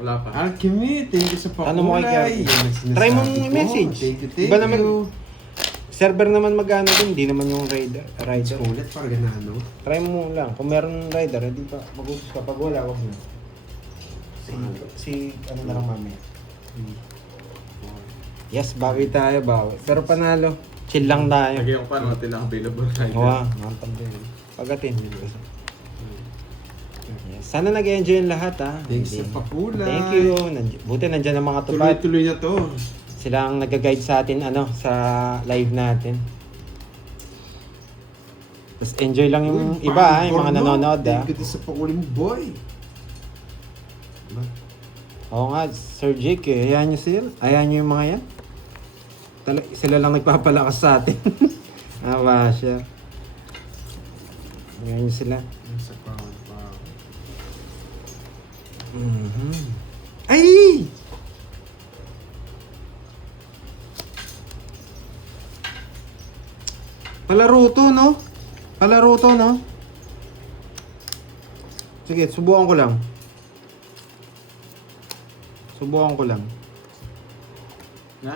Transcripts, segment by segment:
Wala pa. Alchemy, thank you sa pakulay. Ano mo kay Kirby? Yan ang sinasabi Try mong ko. i-message. Thank Iba naman, you. server naman magano din, hindi naman yung rider. Ulit para ganano. Try mo lang. Kung meron rider, hindi pa mag-usos ka. Pag wala, wag mo. Si ano na lang mamaya. Yes, bawi tayo, bawi. Pero panalo, chill lang tayo. Lagyan ko pa naman available rider. Oo, mantap din. Pagatin. Yes. Sana nag-enjoy yung lahat ha. Thanks sa Hindi. pakulay. Thank you. Buti nandyan ang mga tupad. Tuloy-tuloy na to. Sila ang nag-guide sa atin sa live natin. Tapos enjoy lang yung Uy, iba ha, yung mga Borno. nanonood ha. Thank you din sa pakulay mo, boy. Diba? Oo nga, Sir Jake eh. Ayan nyo sila. Ayan nyo yung mga yan. Sila lang nagpapalakas sa atin. Awa siya. Ayan nyo sila. Sa pound pa. Ay! Palaro to, no? Palaro to, no? Sige, subukan ko lang. Subukan ko lang. Na?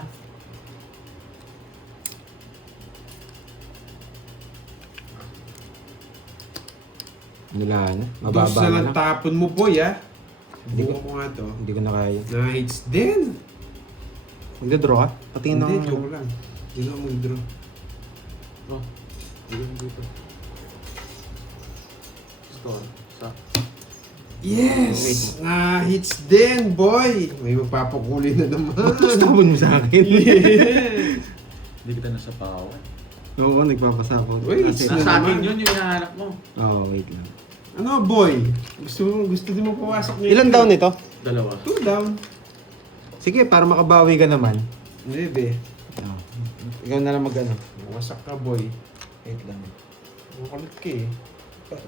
Wala na. Dos Mababa na na lang lang. tapon mo, boy, ha? Hindi ko- Buka mo nga to. Hindi ko na kaya. Nice din. Magda-draw ka? Patingin Hindi, ng... joke lang. Hindi ako mag-draw. Oh. Dito. Score. Sa. Yes! Na-hits din, boy! May magpapakuli na naman. Tapos tabon mo sa akin. Hindi kita nasa pawan. Oo, nagpapasapot. Wait, Kasi- na Nasa akin naman. yun yung hinahanap mo. Oo, wait lang. Ano, boy? Gusto din mo pumasok ngayon? Ilan down ito? Dalawa. 2 down. Sige, para makabawi ka naman. 9. Oh. Ikaw na lang mag-ano. Wasak ka, boy. Wait lang. Makulit ka eh.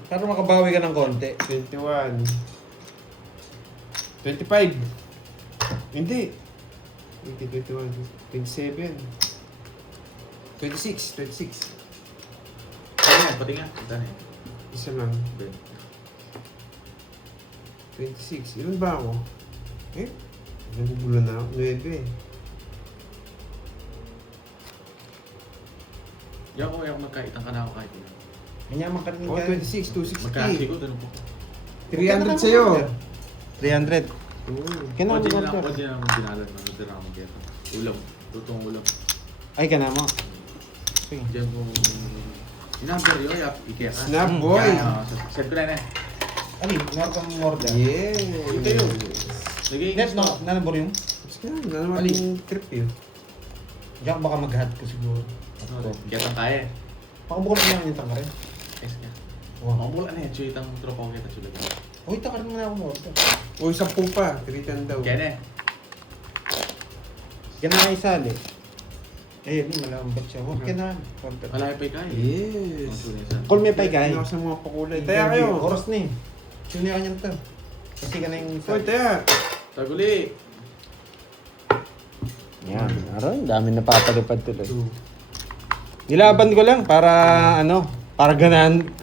Para makabawi ka ng konti. 21. 25. Hindi. 21. 27. 26. Pati nga. Ito na eh. Isa lang. Ben. 26. Ilan ba ako? Eh? Nagugulo na ako. 9. Yan ko yung magkaitang ka na ako kahit yun. Manyaman ka rin Oh, 26. Magkasi 260. ko, doon po. 300 sa'yo. 300. Kaya na Pwede na lang, mag-order. pwede na lang binalan. Pwede na akong magkita. Ulam. Tutong ulam. Ay, ka na mo. Sige. Diyan kung... Inamber yun, Ikea ka. Snap, boy. Send ko na na. Ali, meron kang order. Yeah. Ito yun. Lagay Net, no? Nanabor yung? Tapos ka na naman Ali. yung trip yun. Diyan baka mag-hat ko siguro. Kaya tayo eh. Pakabukol ko lang yung tanga rin. Yes ka. Wow. Ang mula na eh. Chuy itang tropa ko kita chula. Uy, taka rin mo na ako order. O, 10 pa. 310 daw. Kaya na eh. Yan na kayo sali. Eh, yun, malambot siya. Huwag ka na. Order. Malaya pa ikaw eh. Yes. Ang chula isa. Call me pa guys. Ano ako sa mga pakulay. Taya kayo. Oras na eh. Sino ka niyan to? Kasi ka na yung... Oy, taya. Taguli. Yan. Aron, dami na papalipad tuloy. Nilaban ko lang para para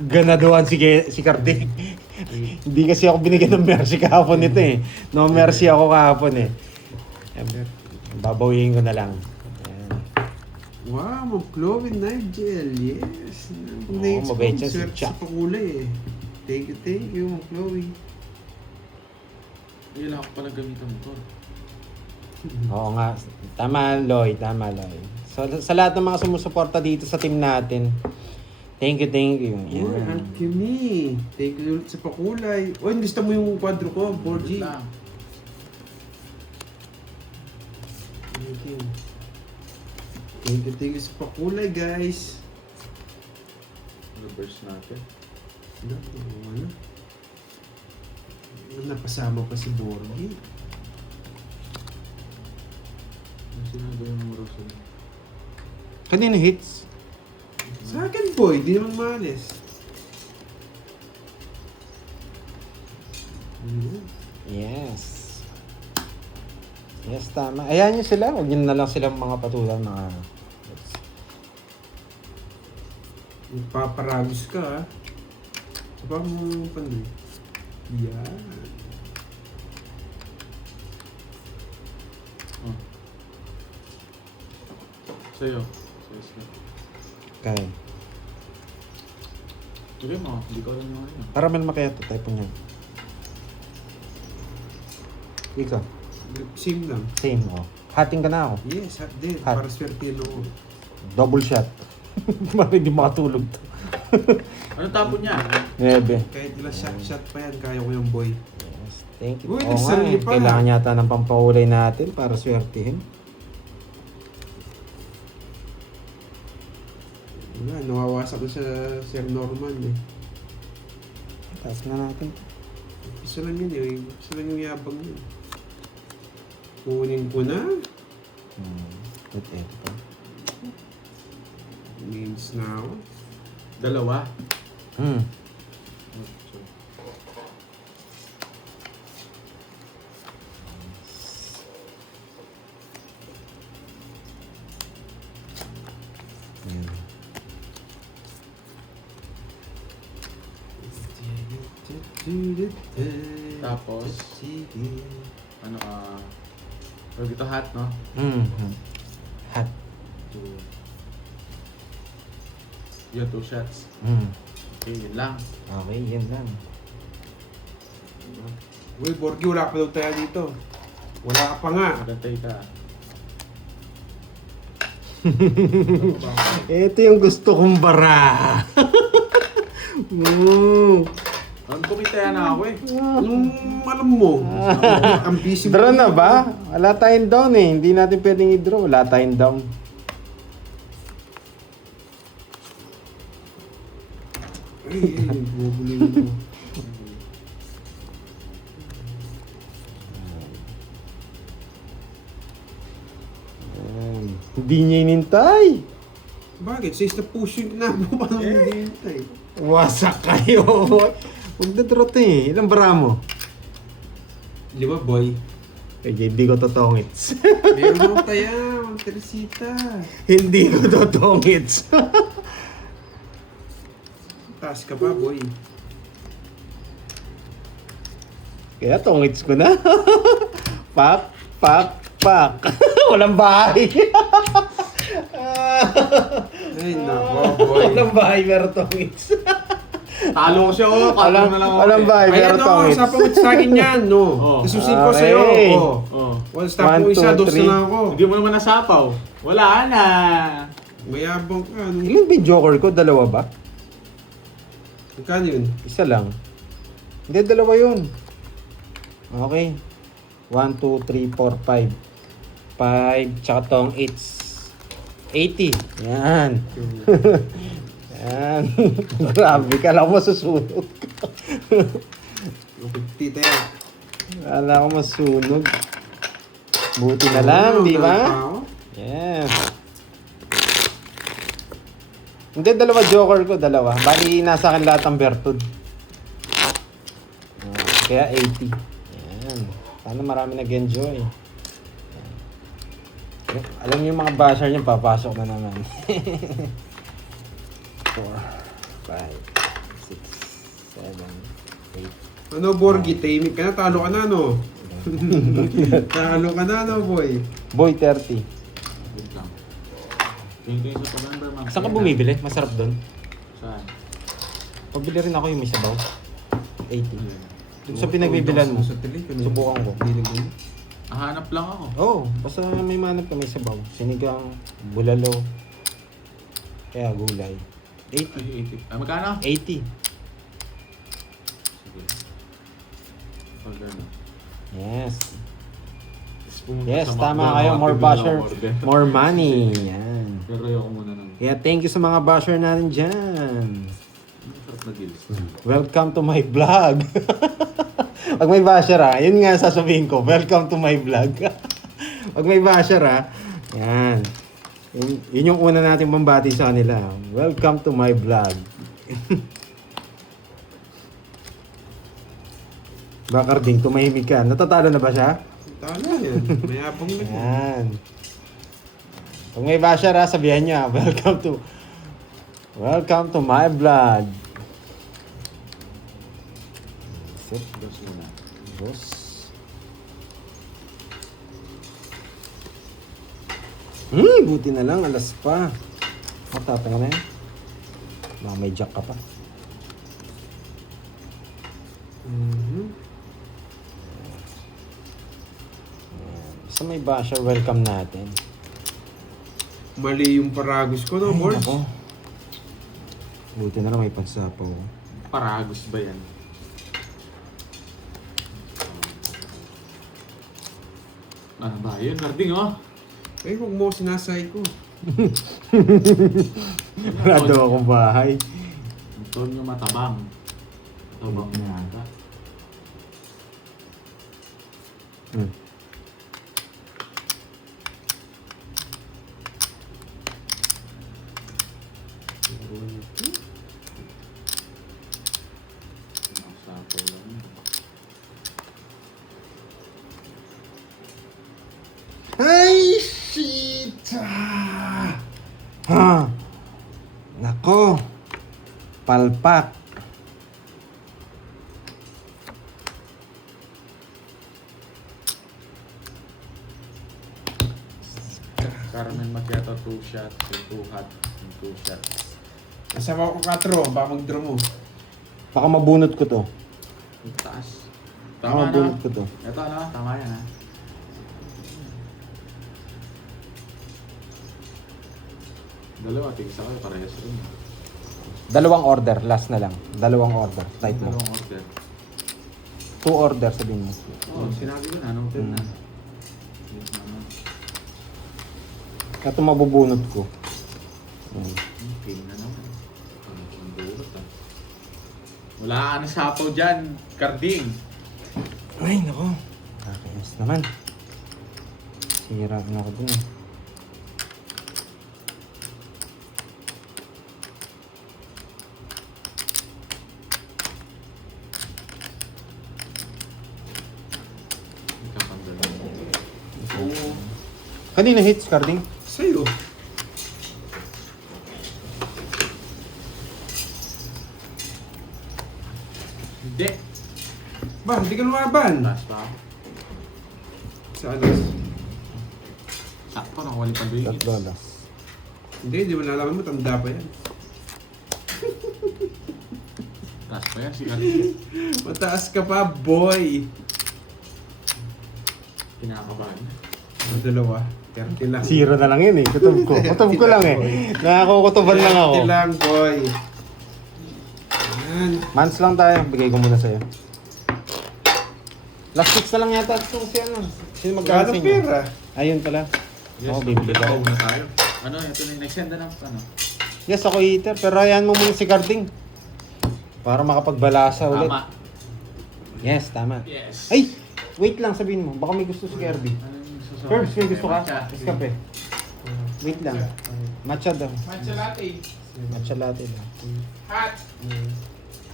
ganaduhan si Kardik. Hindi kasi ako binigyan ng mercy kahapon nito eh. No mercy ako kahapon eh. Babawiin ko na lang. Ayan. Wow, Ma'am Chloe Nigel. Yes. Oo, Next mabait po, siya si swerte Chuck. sa pakulay eh. Thank you, Ma'am Chloe. Yun lang ako pala gamitan mo to. Oo nga. Tama Loy, tama Loy. So, sa lahat ng mga sumusuporta dito sa team natin, thank you. Uy, Yan. Alchemy. Thank you ulit sa pakulay. Uy, gusto mo yung quadro ko, 4G. Wait lang. Thank you sa pakulay, guys. Reverse natin. Ano? Napasama pa si Borgie. Ano sinabi yung Rosal? Kanino hits? Sa akin, boy. Di naman maalis. Yes. Yes, tama. Ayan nyo sila. Huwag nyo na lang silang mga patulan, mga... Paparagos ka, ha? Saba mo yung pandoy. Yan. Sa'yo. Sa'yo. Kaya. Sige mo, hindi ko alam yung ano yun. Caramel macchiato, type niya. Ikaw, Same lang. same, oh. Hating ka na ako. Yes, hot din. Hot. Para swerte ako. Double shot. Para hindi makatulog to. Ano tapon niya? 9. Kahit ilang shot pa yan, kaya ko yung boy. Yes, thank you. Uy, Oo nga, nagsarili eh. pa. Kailangan yata ng pampahulay natin para swertihin. Wala, nawawasak na sa Sir Norman eh. Taas na natin. Isa lang yun eh. Isa lang yung yabang yun. Kunin ko na. Wait, eto pa. Means now. Dalawa. Hmm. Ayan. Tapos, ano Huwag ito hot, no? Hot. Two. Yun, 2 shots. Okay, yun lang. Okay, yan lang. Uy, Borgie, wala pa daw tayo dito. Wala ka pa nga. Magantay ka. Ito yung gusto kong bara. Ang kumitaya na ako eh. Anong alam mo? Ang busy mo. Draw na ba? Wala tayong down eh. Hindi natin pwedeng i-draw. Wala tayong down. Ay, bubulin mo. Ayan. Hindi niya inintay. Bakit? Says na pushing na mo. Paano hindi hintay? Wasak kayo. Huwag na draw to eh. Ilang bara mo? Di ba, boy? Kaya hindi ko totongits. Meron mo tayo. Ang teresita. Hindi ko totongits. Taas ka pa, boy. Kaya tongits ko na. Pak, pak, pak. Walang bahay. Ay, nako, boy. Walang bahay, pero tongits. Talo ko siya, oh. Kalong na lang ako. Walang bahay, pero Ayan o, tongits. sapang sa akin yan, no? Oh. Nasusin ko Okay. sa'yo. Oh. Oh. Well, stop mo 1, 2, isa, dos 3. na lang ako. Hindi mo naman nasapaw. Wala na. Mayabang ka, no? Ilan ba yung joker ko? Dalawa ba? Magkano yun? Isa lang. Hindi, dalawa yun. Okay. 1, 2, 3, 4, 5. 5, tsaka tong 8. 80. Yan. Yan. Grabe, kala ko masusunog. Tita yan. Kala ko masunog. Buti na lang, di ba? Yes. Hindi, dalawa joker ko, dalawa. Bali, nasa akin lahat ang bertud. Kaya 80. Yan. Sana marami nag-enjoy. Yan. Alam niyo yung mga basher niyo, papasok na naman. 4, 5, 6, 7, 8. Ano, Borgie? Tahimik ka na, talo ka na, no? Talo ka na, no, boy? Boy, 30. Wait lang. Tingin sa November, ma'am. Saan ka bumibili? Masarap doon. Saan? Pabili rin ako yung may sabaw. 80. Ayun. Doon sa pinagbibilan mo. Sa tele, Subukan ko. Hindi Hanap lang ako. Oo, basta may manap ka may sabaw. Sinigang, bulalo, kaya gulay. 80. Ay, 80. Ah, magkano? 80. Sige. Order na. Yes. Tapos pumunta Yes, sa tama McDo, kayo. mga More bibili basher, ako order. more money. Yan. Pero ayoko muna ng... Kaya thank you sa mga basher natin dyan. Sarap na deals. Welcome to my vlog. Pag may basher yun nga sasabihin ko, welcome to my vlog. Pag may basher yan. Yun yung una natin pambati sa kanila. Welcome to my vlog. Bakarding, tumahimik ka. Natatalo na ba siya? Talo yan. Mayabang na. Yan. Pag may basher sabihan niya, welcome to my vlog. Sip. Dos muna. Boss. Buti na lang, alas pa. Matapang ka na yan. Baka may jack ka pa. Sa may basher, welcome natin. Mali yung paragos ko, no, Ay, boys? nako. Buti na lang may pagsapaw. Paragos ba yan? Ano ba yun? Narding oh. Eh, huwag mo sinasay ko. Wala daw akong bahay. Antonio Matabang. Matabang na yata. Nakasapaw lang yun. Ay, shit! Ha! Nako! Palpak! Carmen Macchiato 2 shots, 2 hot, 2 shots. Nasama ko 4, baka mag-draw mo. Baka mabunot ko to. Ang taas. Baka Tama na. mabunot ko to. Ito na, tama yan ha. Dalawa, tigisa kayo, parehas rin. Dalawang order, last na lang. Dalawang order, type mo. Dalawang order. 2 order, sabihin mo. Oo, sinabi ko na, noted na. Ito mabubunot ko. Okay na naman. Ang dulot ah. Wala ka na sapaw dyan, Carding. Ay, nako. Kakayas naman. Sira na ako dun eh. Oo. Kanina hits, Carding? Sa'yo. Hindi. Ba, hindi ka lumaban. Taas pa ako. Sa alas. Sakto, nakawali pa doon. $3. Hindi mo nalaman mo, tanda pa yan. Taas pa yan, si Carding. Mataas ka pa, boy. Kinakabahan. Ang dalawa. 30 lang. Zero na lang yun eh. Kutob ko. Kutob ko lang eh. Nakakukutoban lang ako. 30 lang, boy. Yan. Months lang tayo. Bigay ko muna sa'yo. Last 6 na lang yata. Ito si ano. Sino magkano sa Gano'ng inyo? pera? Ayun pala. Yes, Ako, bibili ka. Ako na tayo. Ano, ito na yung nag-send na ng ano. Yes, ako eater. Pero hayaan mo muna si Carding. Para makapagbalasa ulit. Tama. Yes, tama. Yes. Ay! Wait lang, sabihin mo. Baka may gusto si Kirby. Ano yung susunod? Curbs, may gusto ka? Matcha. Iskape. Wait lang. Matcha daw. Matcha latte. Matcha latte daw. Hot.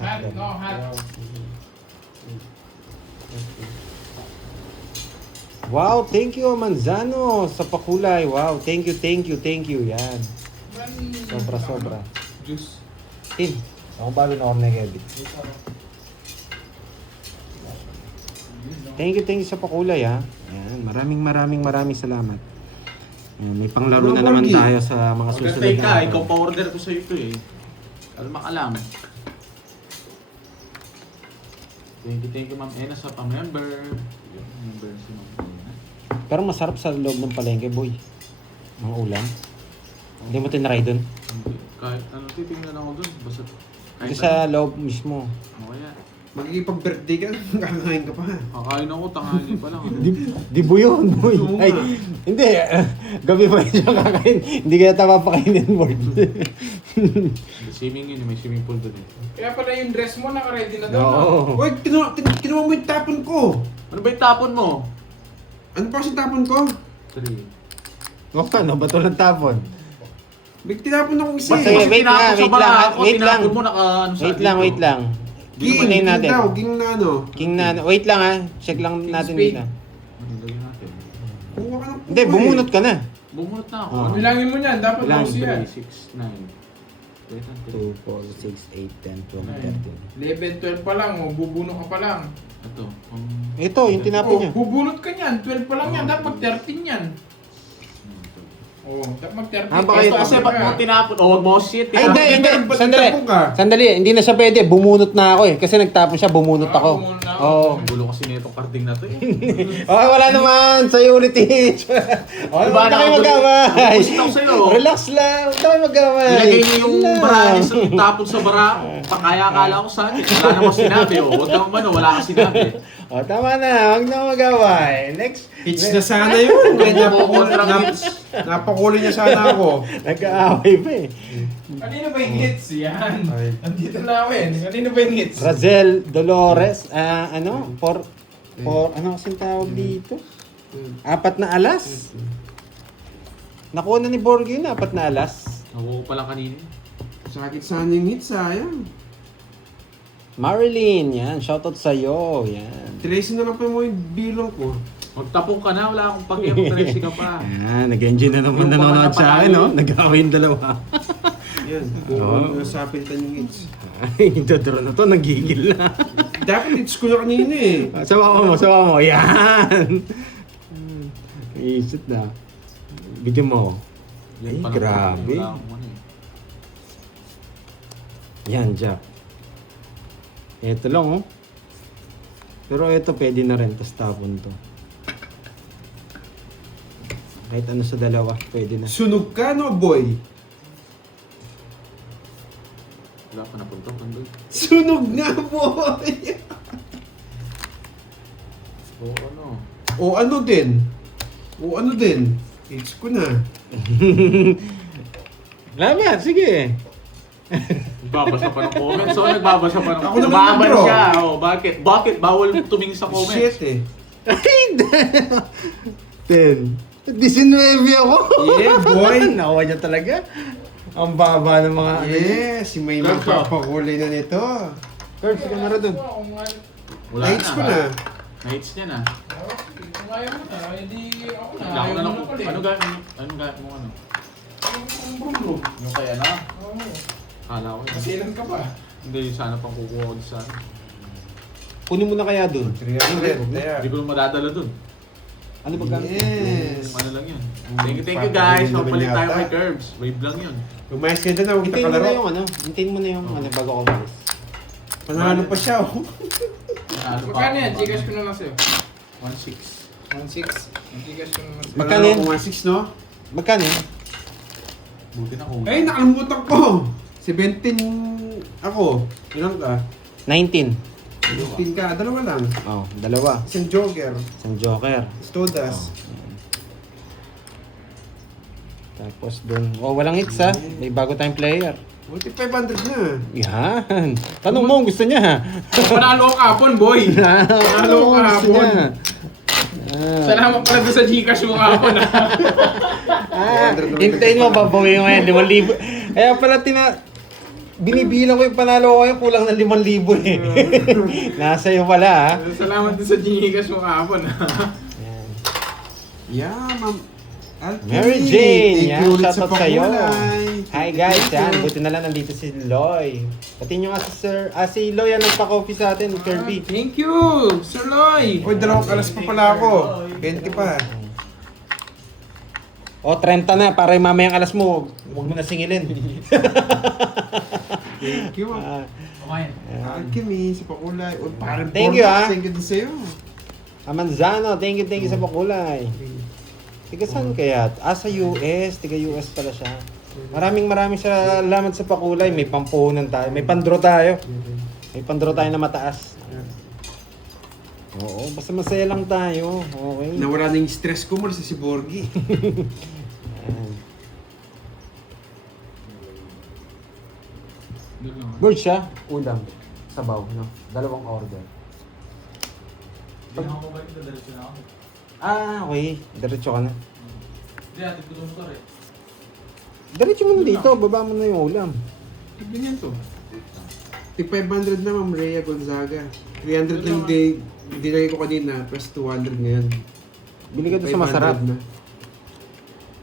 Hot. No, hot. Wow, thank you Manzano sa pakulay. Wow, thank you. Yan. Sobra. Juice. Tin, ako bago na orne Kirby. Thank you sa pakulay ha. Yan, maraming salamat. Yan, may panglaro na naman tayo sa mga susunod Magkatay na ka, araw. ikaw pa order ko sa ito eh. Alma ka lang. Thank you ma'am Ena sa pa-member. Yung member si ma'am Ena. Pero masarap sa loob ng palengke, boy. Mga ulam. Hindi mo tinry dun? Hindi. Kahit ano, titingnan ako dun. Basta kahit Ito sa loob mismo. ano kaya. Magkikipag-birthday ka, kakain ka pa. Kakain ako, tanghali pa lang. Di bo yun, boy. Oo Ay, nga. hindi. Gabi pa rin siya kakain. Hindi kaya tama pakainin mo. Swimming yun, may swimming pool dun eh. Kaya pala yung dress mo naka-ready na daw. no? Oo. Uy, kinuha mo yung tapon ko. Ano ba yung tapon mo? Ano pa kasi tapon ko? 3. Huwag ka, no? Bato ng tapon. May tinapon akong isa Sige, eh. wait lang, wait lang, wait lang. Mo naka, ano, sa Wait lang. Ging Patayin natin. daw, ging na ano. King na, wait lang ha. Check lang natin Spade. dito. Ano lagyan natin? Kuha ka ng Hindi, bumunot ka na. Bumunot na ako. Oh. Ano? Bilangin mo niyan, dapat Bilang, daw siya. 3, 6, 9. Wait lang, 3. 2, 4, 6, 8, 10, 12, 13. 11, 12 pa lang, oh, bubuno ka pa lang. Ito. Ito, yung tinapon Oh, niya. bubunot ka niyan, 12 pa lang yan, dapat 13 yan. Oo, mag-30. Baka ito Kasi ba't mo tinapon? O, wag mo shit. Ay, hindi, hindi. Ba't Sandali. nagtapon ka? Sandali, hindi na siya pwede. Bumunot na ako eh. Kasi nagtapon siya, bumunot ako. bumunot na ako. Oo. Ang gulo kasi nitong karding na to eh. Okay, wala naman. Sa'yo ulit eh. Okay, Diba, huwag na kayo nakabuli- mag-away. Nabubusit ako sa'yo. Relax lang. Huwag na kayo mag-away. Nilagay niyo yung Chill lang. bara niya sa tapon sa bara. Pakaya akala ko sa akin. Wala namang sinabi. O, huwag kang umano, wala kang sinabi. O, tama na. Huwag na mag-away. Next. Hits na sana yun. Kaya Kontrang hits. napakuli niya sana ako. Nag-aaway pa eh. Kanino ba yung hits? Yan. Ay. Nandito na ako eh. Kanino ba yung hits? Razel Dolores. Ano? Ano kasing tawag dito? 4 na alas. Nakuha na ni Borgio yun, 4 na alas. Nakuha pa lang kanina. Sakit sana yung hits, sayang. Marilyn, yan. Shoutout sa'yo. Yan. Tracy na lang pa mo yung bilong ko. Magtapong ka na, wala akong pag-i-tracy ka pa. Yan, nag-enjoy na naman Yung nanonood pamana sa akin, panalo. no? Nag-away yung dalawa. Yan. Oo. Kung nasapitan yung hits. Ay, dodoro na to, nagigil na. Dapat hits ko na kanina eh. Sawa mo. Yan. Isip na. Video mo. Ay, Parang grabe. wala akong ano eh. Yan, Jack. Ito lang, oh. Pero ito, pwede na rin. Tapos tapon to. Kahit ano sa dalawa, pwede na. Sunog ka no, boy? Wala pa napunta, Pandoy. Sunog nga, boy! O ano? O ano din? Hits ko na. Laman, sige. Nagbabasa pa ng comments. So, nagbabasa pa ng Ako comments. naman Lumaban bro. siya. O, bakit? Bakit? Bawal tumingin sa comments. Shit eh. Ay, 10. 19 ako. Yeah, boy. Nakuha niya talaga. Ang baba ng mga Yes, may magpapakulay na nito. Curves, kamera dun. Kung Wala Hits ko na. Na-hits niya na. ayaw mo na, hindi ako na. Wala ko Ayaw na mo lang. na pala eh. Ano gamit mo? Anong gamit mo ano? Yung brum-brum. Yung kaya na? Oo. Kala ko. Kasi ilan ka pa? Hindi, sana pang kukuha ko sa ano. Kunin mo na kaya dun. 300. There. Hindi ko na madadala dun. Ano ba gamit? Yes. Ano lang yun. Thank you guys. Papagaling naman Magpalit tayo yata. kay Curbs. Wave lang yun. Lumayas ka dyan na, huwag kita Hintayin mo na kalaro. yung ano. Hintayin mo na yung ano bago ako umalis. Panalo pa siya oh. Magkano yan? Gcash ko na lang sa'yo. 1.6. 1.6. Gcash ko na lang sa'yo. Magkano Panalo yan? ko 1.6 no? Magkano yun? Buti na kung. Ay, nakalimutan ko. 17 ako. Ilan ka? 19. 15 ka. Dalawa lang. Oh, dalawa. Isang joker. Isang joker. Stodas. Tapos dun. Oh, walang hits ha. May bago tayong player. Multi 500 na. Yan. Tanong mo, gusto niya ha. Panalo ka hapon, boy! Ano mo kahapon. Ah. Salamat pala doon sa Gcash mo hapon ah. Hintayin mo, babawi mo yan, 5,000. Kaya pala binibilang ko yung panalo ko yung kulang ng 5,000 eh. Nasa iyo pala ha. Salamat doon sa Gcash mo hapon ah. Yan. Yeah, ma'am. Alfie, Mary Jane, thank yan, you ulit sa shoutout sa'yo. pakulay. Hi guys, yan. Buti na lang nandito si Loy. Pati nyo nga si Loy yan nagpa-coffee sa atin, Kirby. Thank you, Sir Loy! Uy, 2 alas pa pala ako. 20 pa. O, 30 na, para yung mamayang alas mo, huwag mo na singilin. Thank you. Ah, Kumain. Alchemy, sa pakulay. Uy, parang Thank you, ah. Thank you din sa'yo. Amanzano, thank you sa pakulay. Tiga saan kaya? Sa US, tiga US pala siya. Maraming salamat sa pakulay. May pampuhunan tayo. May pandro tayo. May pandro tayo na mataas. Oo, basta masaya lang tayo. Okay. Nawala na yung stress ko mula sa si Borgie. Ayan. Bird siya, ulam, sabaw, no? Dalawang order. Hindi ako mabalik na diretso na ako. Okay. Diretso ka na. Hindi, atin ko doon rin. Diretso mo na dito, baba mo na yung ulam. Ganyan to. 500 na, Ma'am Rhea Gonzaga. 300 lang dinagay ko kanina, plus 200 ngayon. Bili ka doon sa 500 masarap. na.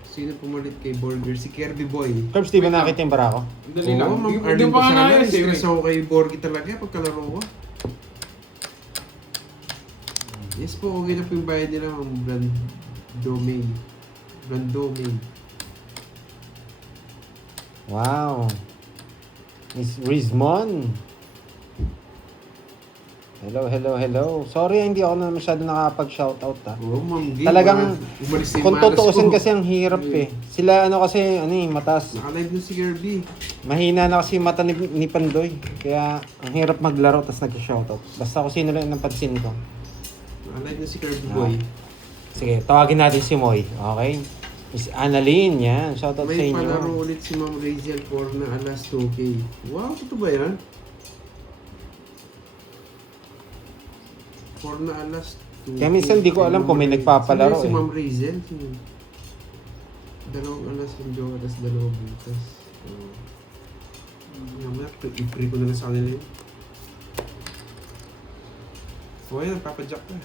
Sino pumalit kay Burger? Si Kirby Boy. Curbs, di ba nakita yung barako? Dali lang. Oo, Ma'am Hindi Arlene pa nga Pasana. naayos eh. Stress ako kay Borgie talaga pagkalaro ko. Yes po, okay na po yung bayad nila, Ma'am Brandomay. Wow. Miss Rizmon. Hello, hello, hello. Sorry, hindi ako na masyado nakakapag-shoutout ha. Oo, Ma'am G. Talagang, umalis na yung kung malas tutuusin ko. kasi ang hirap eh. Sila ano kasi, mataas. Nakalive na si Kirby. Mahina na kasi yung mata ni Pandoy. Kaya ang hirap maglaro tapos nag-shoutout. Basta kung sino lang yung napansin ko. Nakalive na si Kirby Boy. Sige, tawagin natin si Moy. Okay? Miss Annalyn, yan. Shoutout sa May inyo. palaro ulit si Ma'am Raziel for na alas 2K. Wow, totoo ba yan? For na alas 2K. Kaya minsan di ko alam kung may nagpapalaro Si eh. Ma'am Raziel. Dalawang alas yung jowa, tapos dalawang butas. Mamaya, i-free ko na lang sa kanila yun. O yan, papajack na.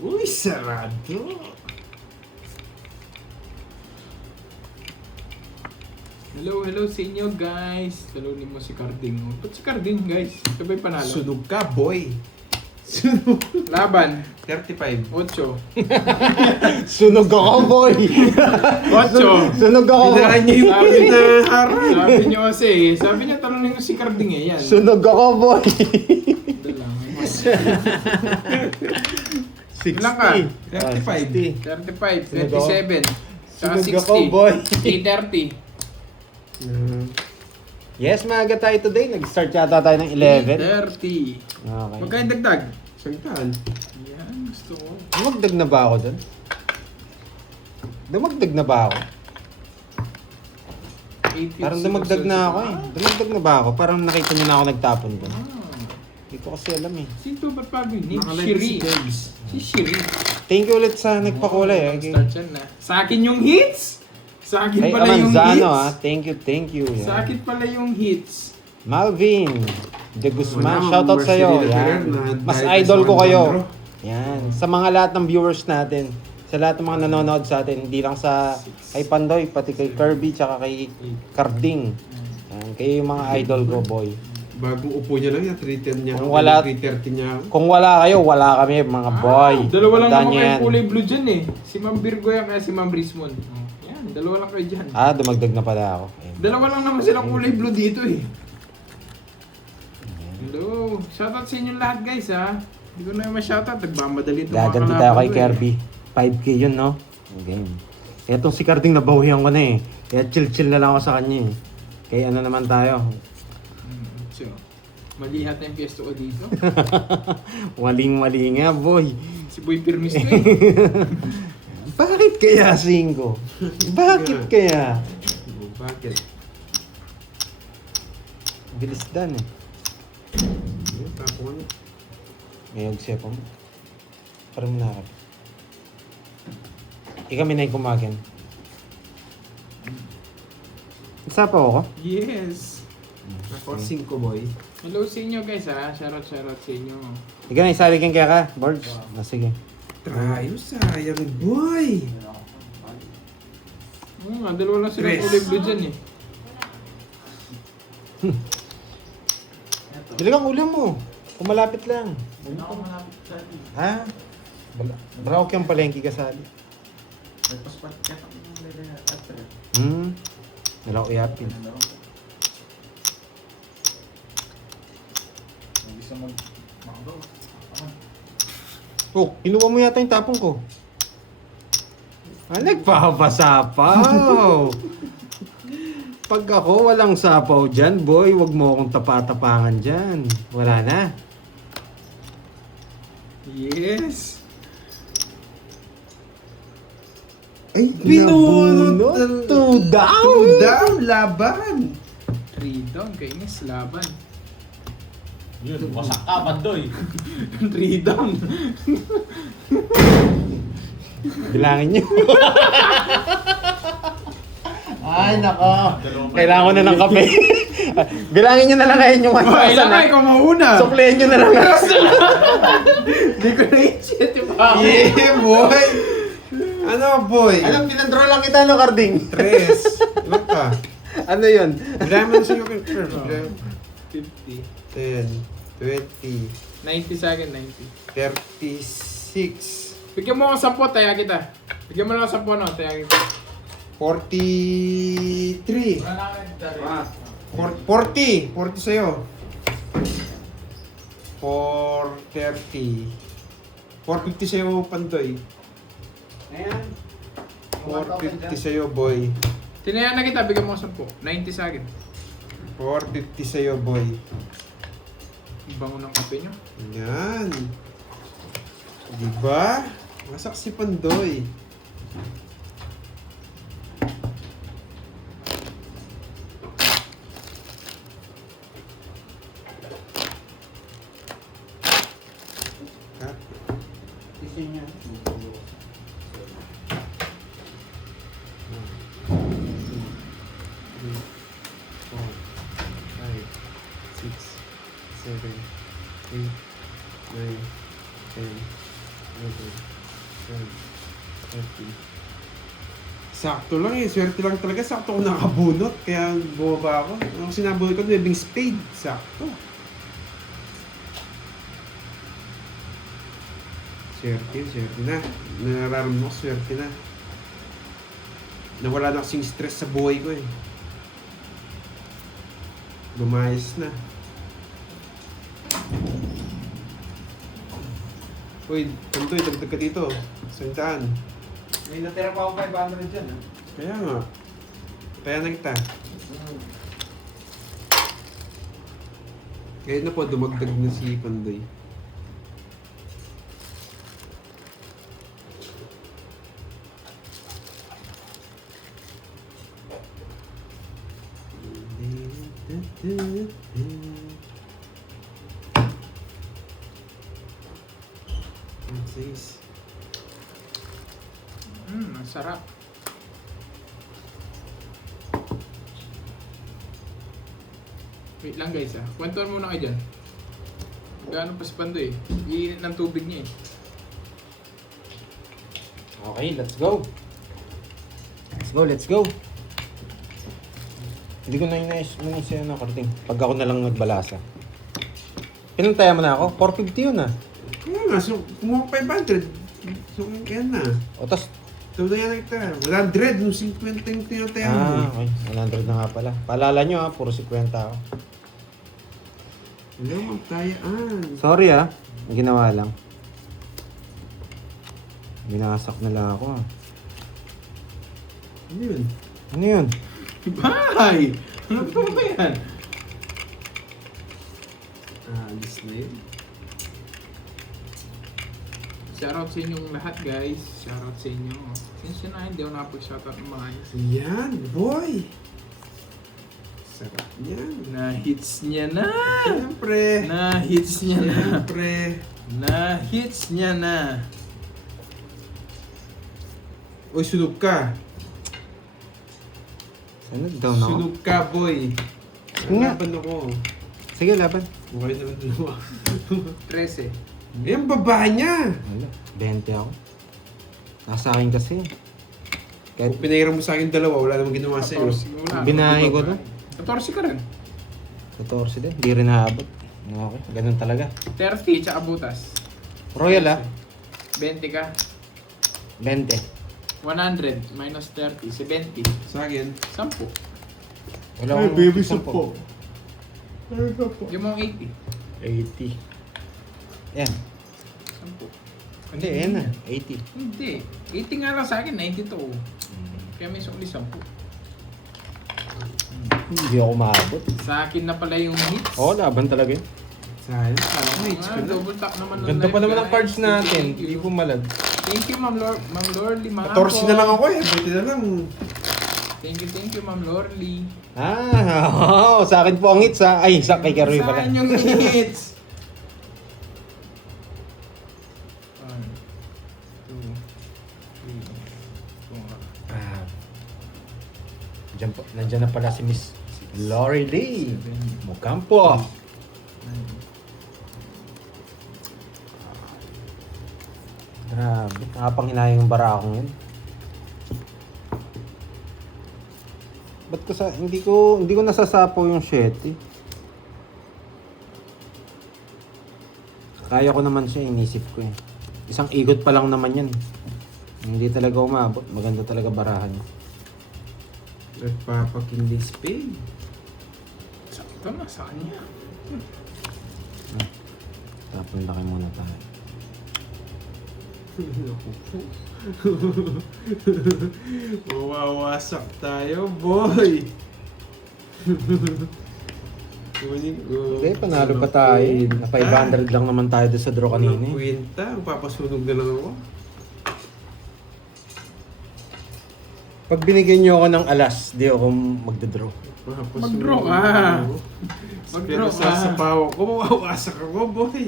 Uy, sarado! Hello sa inyo guys. Talunin mo si Carding. Ba't si Carding guys? Sabay panalo. Sunog ka, boy! Sunog! Laban. 35. 8. Sunog ako, boy! 8. Sunog ako! Pinaan niya yung Sabi niya, pinahar! sabi niyo kasi, sabi niya talunin mo si Carding eh. Yan. Sunog ako, boy! Ito lang. 60. Ilan ka? 35. 35, Sunog ako. 27. Saka Sunog 60. ako, boy. 8:30. Yes, maaga tayo today. Nag-start yata tayo ng 11. 8:30. Okay. Magkain dagdag. Sagtaan. Yan, gusto ko. Dumagdag na ba ako dun? Dumagdag na ba ako? 8 Parang dumagdag na ako eh. Dumagdag na ba ako? Parang nakita niyo na ako nagtapon dun. Hindi ko kasi alam eh. Sino ba bago yun? Nakalive Shiri. si James. Si Shiri. Thank you ulit sa nagpakulay eh. Start yan na. Sa akin yung hits! Sa akin Kay pala yung Amanzano hits. ah. Thank you. Yan. Sa akin pala yung hits. Malvin De Guzman, Wala, shoutout mga sa'yo. Marcelino Yan. Ferrer na Mas dahil idol sa ko kayo. Alejandro. Yan. Sa mga lahat ng viewers natin. Sa lahat ng mga nanonood sa atin. Hindi lang sa kay Pandoy, pati kay Kirby, tsaka kay Carding. Yan. Kayo yung mga idol ko, boy. Bagong upo niya lang yan, 310 niya. Kung wala- 330 niya ako. Kung wala kayo, wala kami, mga boy. Dalawa lang Tandaan naman nyo kayo yan. kulay blue dyan eh. Si Ma'am Virgo yan kaya si Ma'am Rismon. Yan, dalawa lang kayo dyan. Ah, dumagdag na pala ako. Ayun. Dalawa lang naman silang kulay blue dito eh. Hello. Shoutout sa inyo lahat guys ha. Hindi ko na yung ma-shoutout. Nagmamadali ito Gaganti tayo kay Kirby. 5K yun, no? Game. Etong si Carding nabawihan ko na eh. Kaya chill na lang ako sa kanya eh. Kaya ano naman tayo. So, malihat na yung piesto ko dito. Waling-wali nga, boy. Si Boy Pirmis na eh. Bakit kaya, Singgo? Bakit kaya? Bakit? Bilis dan eh. Tapos ano? Ngayog siya po. Parang nakap. Ikaw minay kumakin. Isa pa ako? Yes. Ako 5 boy. Hello sa inyo guys ha. Shoutout sa inyo. Ikaw na isali kang kaya ka, Borge. Ah, sige. Tayo sayang boy! Oo nga, dalawa lang silang Tres. kulay blue dyan eh. Bili kang ulam mo. Kung malapit lang. Ha? Bravo kang palengke kasali. Nalaw iyapin. Oh, kinuha mo yata yung tapong ko. Ah, nagpapasapaw. Pag ako walang sapaw dyan, boy, wag mo akong tapatapangan dyan. Wala na. Yes. Ay, Nabunot. Two down. Two down, laban! 3 down, kainis, laban. Yun, wasak ka, Bandoy. 3 down. Bilangin nyo. Ay, nako. Kailangan ko na ng kape. Bilangin nyo na lang ngayon yung ano. Ay, lang ikaw mauna. Suklihan nyo na lang. Hindi ko na-isip pa. Yeah, boy! Ano, boy? Alam, pinandraw lang kita, no, Carding? 3. Ilan ka? Ano yun? Diamond sa'yo kay first. 50. 10, 20, 90 sa akin, 90. 36, Bigyan mo ako 10, taya kita. Bigyan mo lang ako 10, no? Taya kita. 43. Wala na rin. 40 sa'yo. 430. 450 sa'yo, Pandoy. Ayan. 450 sa'yo, boy. Tinayaan na kita, bigyan mo ako 10. 90 sa akin. 450 sa'yo, boy. Bango ng kape nyo. Yan. Diba? Masak si Pandoy. Cut. Tisin niya. 6, 7, 8, 9, 10, 11, 12, 13, 14, 15. Sakto lang eh. Swerte lang talaga. Sakto ako nakabunot. Kaya bumaba ako. Ang sinabunot ko, webing spade. Sakto. Swerte na. Nararamdaman ko, swerte na. Nawala na kasing stress sa buhay ko eh. Lumayas na. Uy, Pantoy, dagdag ka dito. Santaan. May natira pa akong 500 dyan, ha? Kaya nga. Kaya na kita. Kaya na po, dumagdag na si Pandoy. Ang sarap. Wait lang guys Kwentuhan muna kayo dyan. Gaano pa si Pandoy? Iinit ng tubig niya eh. Okay, let's go. Let's go. Hindi ko na inaisip na karting. Pag ako na lang nagbalasa. Pinantaya mo na ako? 450 yun, ah. Kaya nga, so kumuha ko 500. So kaya na. O, tas... Ito na yan kita. 100, yung 50 yung tinataya mo. okay. 100 na nga pala. Paalala nyo, ha. Puro 50 ako. Wala, magtayaan. Sorry, ha. Ginawa lang. Binasak na lang ako, ha. Ano yun? Ano yun? Bye! Ano ba yan? Alis na yun. Shoutout sa inyong lahat guys. Shoutout sa inyo. Since na hindi ako nakapag-shoutout ng mga ayos. Yan, boy! Sarap yan. Na-hits niya na! Siyempre. Na-hits niya na! Siyempre. Na-hits niya na! Uy, sunog ka. Ano daw na ako? Sunog ka, boy. Sige nga. Laban ako. Sige, laban. Okay naman dalawa. 13. Yan, baba niya. Wala. 20 ako. Nasa akin kasi. Kahit Kung pinahiram mo sa akin dalawa, wala namang ginawa sa'yo. 14. Wala. binahay ko to. 14 ka rin. 14 din. Hindi rin naabot. Okay. Ganun talaga. 30 tsaka butas. Royal, ha. 20 ka. 20. 100 minus 30. 70. Sa akin. 10. Wala Ay, akong baby, isang sampo. Yung mong 80. 80. Yan. 10. Hindi, yan na. 80. Hindi. 80 nga lang sa akin. 92. Kaya may sukli 10. Hindi ako maabot. Sa akin na pala yung hits. Oo, laban talaga yun. Sayang. Alam mo, hits ka na. Double tap naman ng Ganda pa live, naman ang guys. cards natin. Thank Hindi you. ko malad. Thank you, Ma'am Lorly. Mga 14 na lang ako eh. Buti na lang. Thank you, Ma'am Lorly. Oo. Sa akin po ang hits, ha. Ay, sa kay Karoy pala. Saan yung hits? 1, 2, 3, 4, Ah. Nandiyan na pala si Miss Lori Lee. 7, Mukampo. 9. Grabe. Nakapanghinayang yung barakong yun. Ba't ko hindi ko nasasapaw yung shit, eh. Kaya ko naman siya, inisip ko eh. Isang ikot pa lang naman yan. Hindi talaga umabot. Maganda talaga barahan niya. Nagpapakindi spade. Sakto na sa kanya. Tapon laki muna tayo. Naku po. Mawawasak tayo, boy. Kunin ko. Okay, panalo pa tayo. Na 500 lang naman tayo doon sa draw kanina. Walang kwenta. Papasunog na lang ako. Pag binigyan niyo ako ng alas, di ako magdadraw. Papasunog Mag-draw ka. na lang ako. Mag-draw Pero ka. sa pawa ko, mawawasak ako, boy.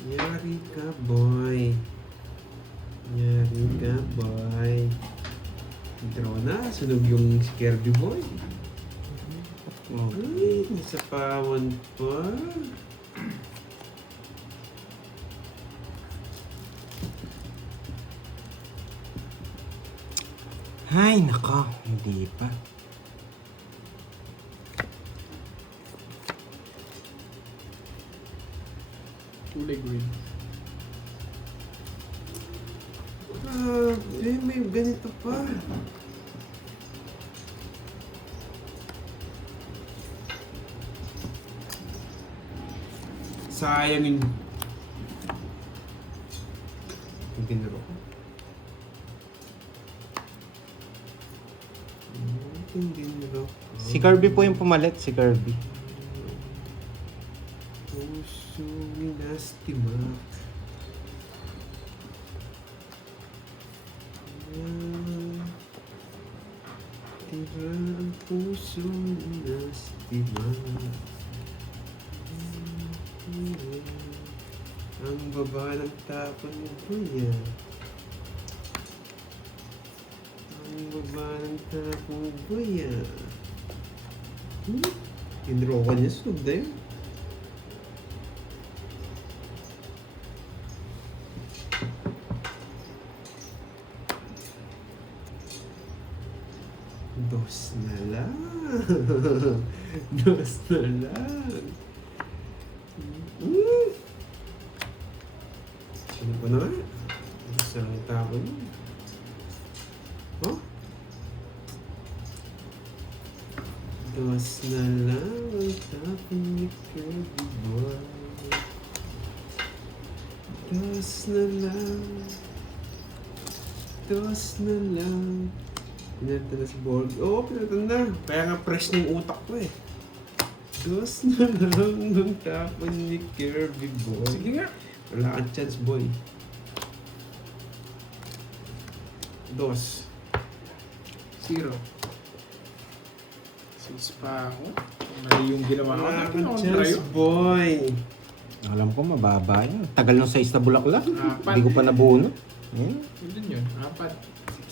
Yari ka, boy. Yari ka, boy. Draw na. Sunog yung Kirby boy. Ay, nasa pawan pa. Ay, nako. Hindi pa. Kulay green. May ganito pa. Sayang yung... Yung tinuro ko. Yung tinuro ko. Si Kirby po yung pumalit, si Kirby. Puso minastimak. Tira ang puso minastimak. Ang baba ng tapon ng kuya. Ang baba ng tapon ng kuya. Tinro ko niya, sunod na yun. Dos na lang. Dos na lang. Sino ko na nga? Dos na lang tao niya. Oh? Dos na lang ang tapon ni Kirby boy. Dos na lang. Dos na lang. Pinalitan na sa board. Oo, pinalitan na. Kaya nga fresh na yung utak ko eh. Dos na lang ang tapon ni Kirby boy. Sige nga. Wala kang chance, boy. Dos. 0. 6 pa ako. Mali yung ginawa ko. Wala Bakit kang ako chance, trayo? boy. Alam ko, mababa yan. Tagal ng size na bulaklak. Apat. Hindi ko pa nabuno. Hmm? Yun yun. 4.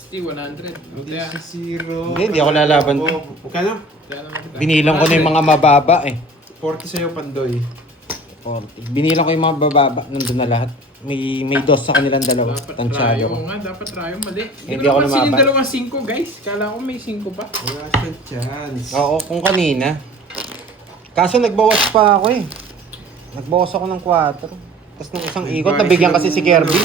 60, 100. Hindi Kaya, sa zero. Hindi ako lalaban. Kaya kaya naman kita. Binilang ko na yung mga mababa eh. 40 sa'yo, Pandoy. 40. Binilang ko yung mga bababa. Nandun na lahat. May dos sa kanilang dalawa. Dapat Tansyado trayo. ko. Oo nga, dapat trayo. Mali. Hindi Hindi ko ako napansin yung lumaban. dalawang 5, guys. Kala ko may 5 pa. Wala siyang chance. Oo, kung kanina. Kaso nagbawas pa ako eh. Nagbawas ako ng 4. Tapos nung isang ikot, nabigyan kasi si Kirby.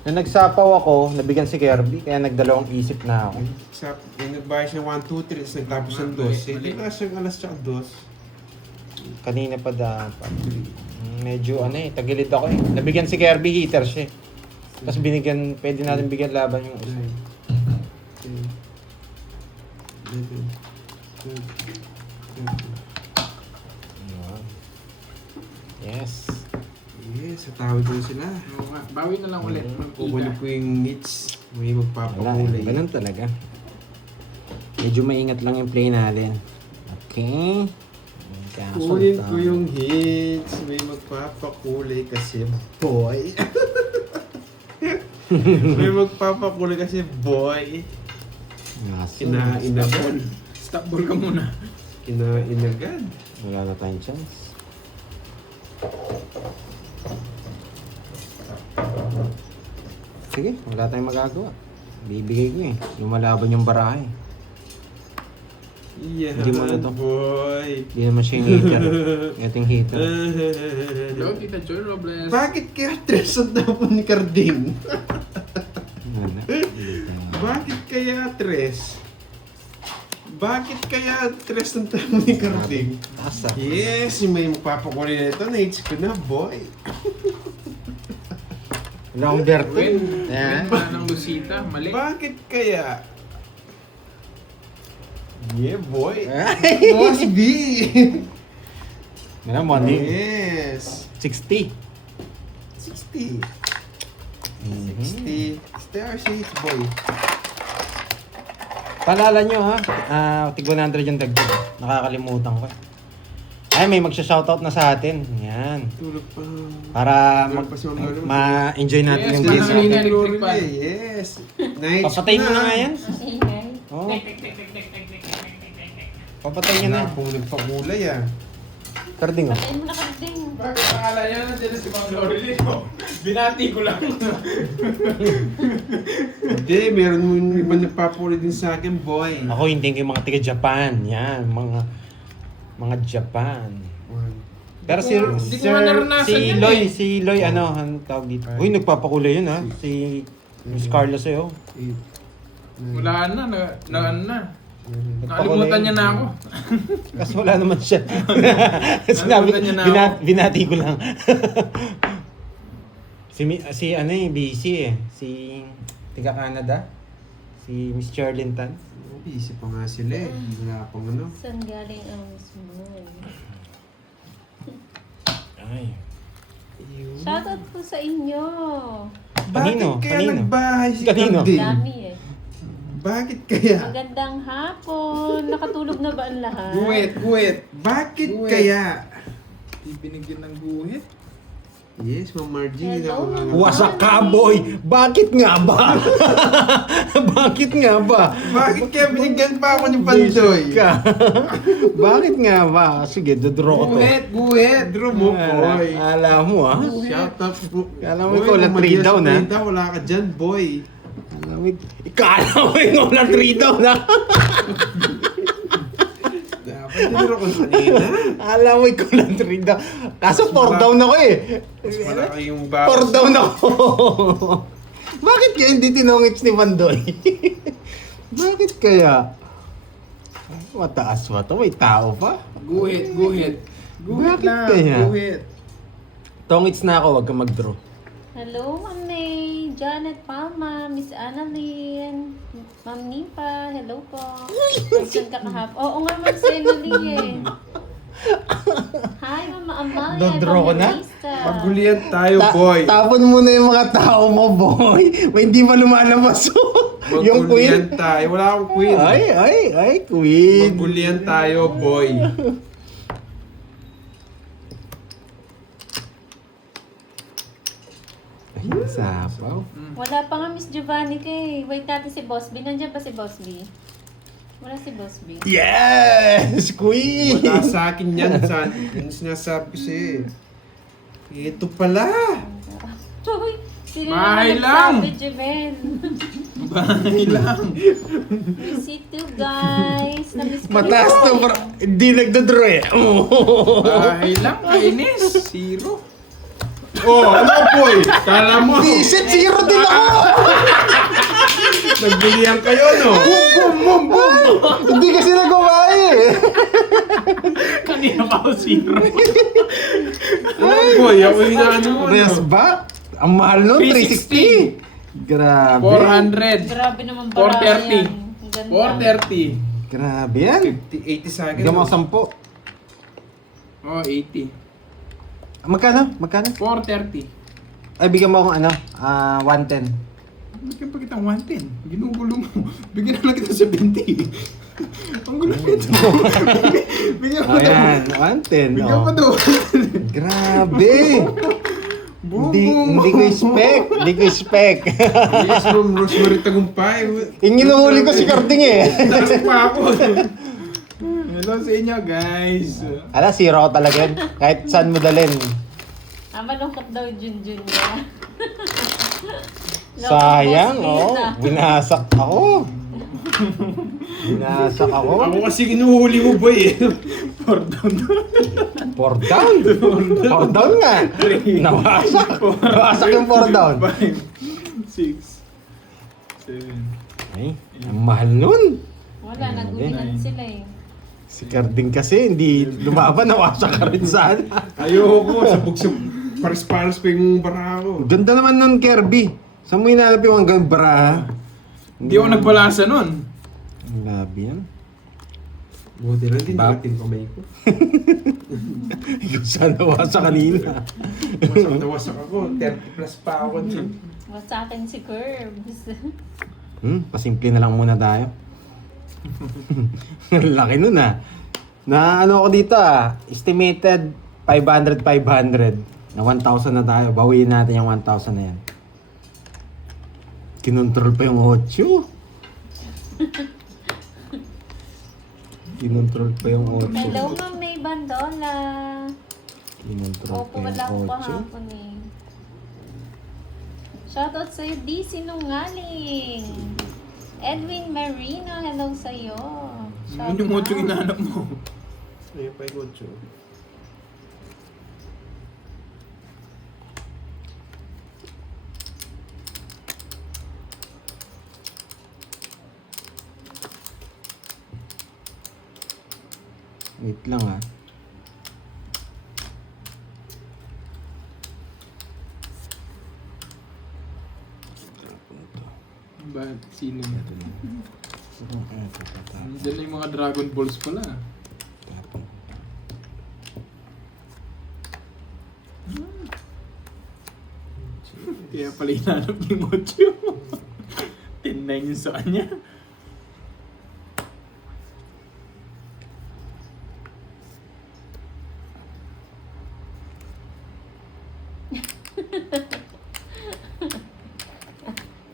Nung nagsapaw ako, nabigyan si Kirby. Kaya nagdalawang isip na ako. Sa, yung nagbayad siya 1, 2, 3, tapos nagtapos ng Mali, 2. Hindi mali. na siyang alas tsaka 2. Kanina pa dapat. Medyo ano eh, tagilid ako eh. Nabigyan si Kirby, heater siya eh. Tapos binigyan, pwede natin bigyan laban yung isa. 11, Yes. Yes, tatawid ko sila. Oo nga. Bawi na lang ulit. Kukunin ko yung hits. May Wala, magpapakulay. ganun talaga. Medyo maingat lang yung play natin. Okay. Kunin ko yung hits. May magpapakulay kasi boy. May magpapakulay kasi boy. Naso. Kinainabon. Stop ball ka muna. Kinain agad. Wala na tayong chance. Sige, wala tayong magagawa. Bibigay ko eh. Lumalaban yung barahe. Yeah, Hindi mo na to. boy. Hindi naman siya yung hater. Ito yung hater. Hello, Tita Joy Robles. Bakit kaya tres ang tapon ni Carding? Wala. Bakit kaya tres? Bakit kaya tres ang tapon ni Carding? Taas ah. Yes, yung may magpapakuli na ito. Naits ko na, boy. Wala akong Berto. Win. Ayan. Win pa ng Lucita. Mali. Bakit kaya? Yeah, boy. Ay! Boss B. Wala, money. Yes. 60. 60. Mhm. 60. Star seats, boy. Paalala nyo ha, tig 100 yung dagdag. Nakakalimutan ko. Ay, may magsha-shoutout na sa atin. Yan. Tulog pa. Para Tulog pa si Ma'am Lolo. ma-enjoy natin Yes, yung yes, game yes. natin. Electric fan. Yes. Nights Papatay mo na nga yan. Ingay. Oo. Papatay nyo na. Kung nagpakulay ah. Karding oh. Patayin mo na Carding. Bakit akala niya na dyan si Ma'am Loreline? Binati ko lang. Hindi, meron mo yung ibang nagpapuli din sa akin, boy. Ako hindi ko yung mga taga-Japan. Yan, mga Japan. Pero si Hindi ko nga naranasan yan si Loy, ano, ang tawag dito. Uy, nagpapakulay yun ha. Si Miss Carlos eh oh. Wala na. Ano na. Nakalimutan niya na ako. Kasi wala naman siya. Sinabi, Nakalimutan niya na ako. binati ko lang. si ano eh, busy eh. Si tiga Canada. Si Miss Charlene Tan. Busy pa nga sila eh. Wala pang ano. Saan galing ang smooth? Ay. Shoutout po sa inyo. Kanino? Bakit kaya Kanino? nagbahay si Kanino? Carding? Dami eh. Bakit kaya? Magandang hapon. Nakatulog na ba ang lahat? Guhit. Bakit Uy. kaya? Ibinigyan ng guhit. Yes, Ma'am Margie. Hello, Ako nga- Ma'am. Wasak ka, boy! Bakit nga ba? Bakit nga ba? Bakit kaya binigyan pa ako ni Pandoy? Buisit ka. Bakit nga ba? Sige, dodraw ko to. Guhit. Draw mo, boy. Alam mo ah. Shout out po. Kala mo ikaw lang 3 down, ha? Wala ka dyan, boy. Ikala mo yung una 3 down na. Dapat dinuro ko kanina. Alam mo ikaw lang 3 down. Kaso 4 down ako eh. Mas malaki yung 4 bawas. down ako. Bakit kaya hindi tinongits ni Pandoy? Bakit kaya? Mataas ba to? May tao pa? Guhit. Guhit Bakit na. kaya? Guhit. Tongits na ako, wag ka mag-draw. Hello, Ma'am May, Janet Palma, Miss Annalyn, Ma'am Nipa, hello po. Nasaan ka kahapon? Oo nga, Ma'am Senali eh. Hi, Mama Amalia, Dodraw ko na? Evangelista. Pagulian tayo, boy. Tapon mo na yung mga tao mo, boy. May hindi pa lumalabas. Yung Pagulian queen. tayo. Wala akong queen. Ay, queen. Pagulian tayo, boy. Ay, sapaw. Wala pa nga Miss Giovanni kay. Wait natin si Boss B. Nandiyan ba si Boss B? Wala si Boss B. Yes! Queen! Wala sa akin yan. Yung sinasabi ko sa'yo. Ito pala. Uy, sino Bahay naman lang. nagsabi, Jemel? Bahay lang. We see two guys. Na-miss ko Mataas rin. to, bro. Hindi nagdodraw eh. Bahay lang. Kainis. Zero. Oh, ano, boy? Kala mo. Visit, zero din ako! Nagbilihan kayo, no? Hindi kasi nagawa eh. Kanina pa ako zero. Ano, boy? Ako yung ano mo, Rest no? back? Ang mahal nun, 360. Grabe. 400. Grabe naman bara 430. yan. Ang ganda. 430. Grabe yan. 80 sa akin. Bigyan mo no? 10. Oh, 80. Magkano? Magkano? 430. Ay, bigyan mo akong ano, 110. Bigyan pa kitang 110. Ginugulo mo. Bigyan na lang kita 70. Ang gulo nito. Bigyan mo daw. Ayan, 110. Bigyan Oh. mo daw. Grabe. Hindi ko expect. Hindi ko expect. Yes, Ma'am Rosemary Tagumpay. Yung hinuhuli ko si Carding eh. Taas pa ako. Hello, Shoutout sa inyo, guys. Ala, zero ako talaga yun. Kahit saan mo dalhin. Malungkot daw Junjun niya. Sayang, Boss oh. Vina. Binasak ako. Binasak ako. Ako kasi kinuhuli mo, boy eh. For down. 4 down. 4 down nga. Nawasak. Nawasak yung 4 down. 5, 6, 7. Ay, ang mahal nun. Wala, nagulihan sila eh. Si Carding kasi, hindi lumaban. Nawasak ka rin sana. Ayoko, sabog-sabog. Pares-pares pa yung bara ko. Ganda naman nun, Kirby. Saan mo hinanap yung hanggang bra? Hindi ako nagbalasa nun. Ang labi yan. Buti lang din Ba- natin kamay ko. Ikaw saan nawasak kanina. Wasak na wasak ako. 30 plus pa ako dun. What's sa akin si Curbs? Pasimple na lang muna tayo. Ang laki nun ah. Na ano ako dito ah. Estimated 500. Na 1,000 na tayo. Bawiin natin yung 1,000 na yan. Kinontrol pa yung 8. Kinontrol pa yung 8. Hello, Ma'am May Bandola. Kinontrol Opo, pa wala ko yung 8. kahapon eh. Shoutout sa'yo, di sinungaling. Edwin Marino, hello sa'yo. Ano yung mocho inaanap mo? Ayun pa yung 8. Wait lang ah. Ba't sino? Ito na. Ito, tapon. Diyan na yung mga Dragon Balls pala. Tapon. Kaya pala inaanap ni Mocho. 10-9 yung sa kanya.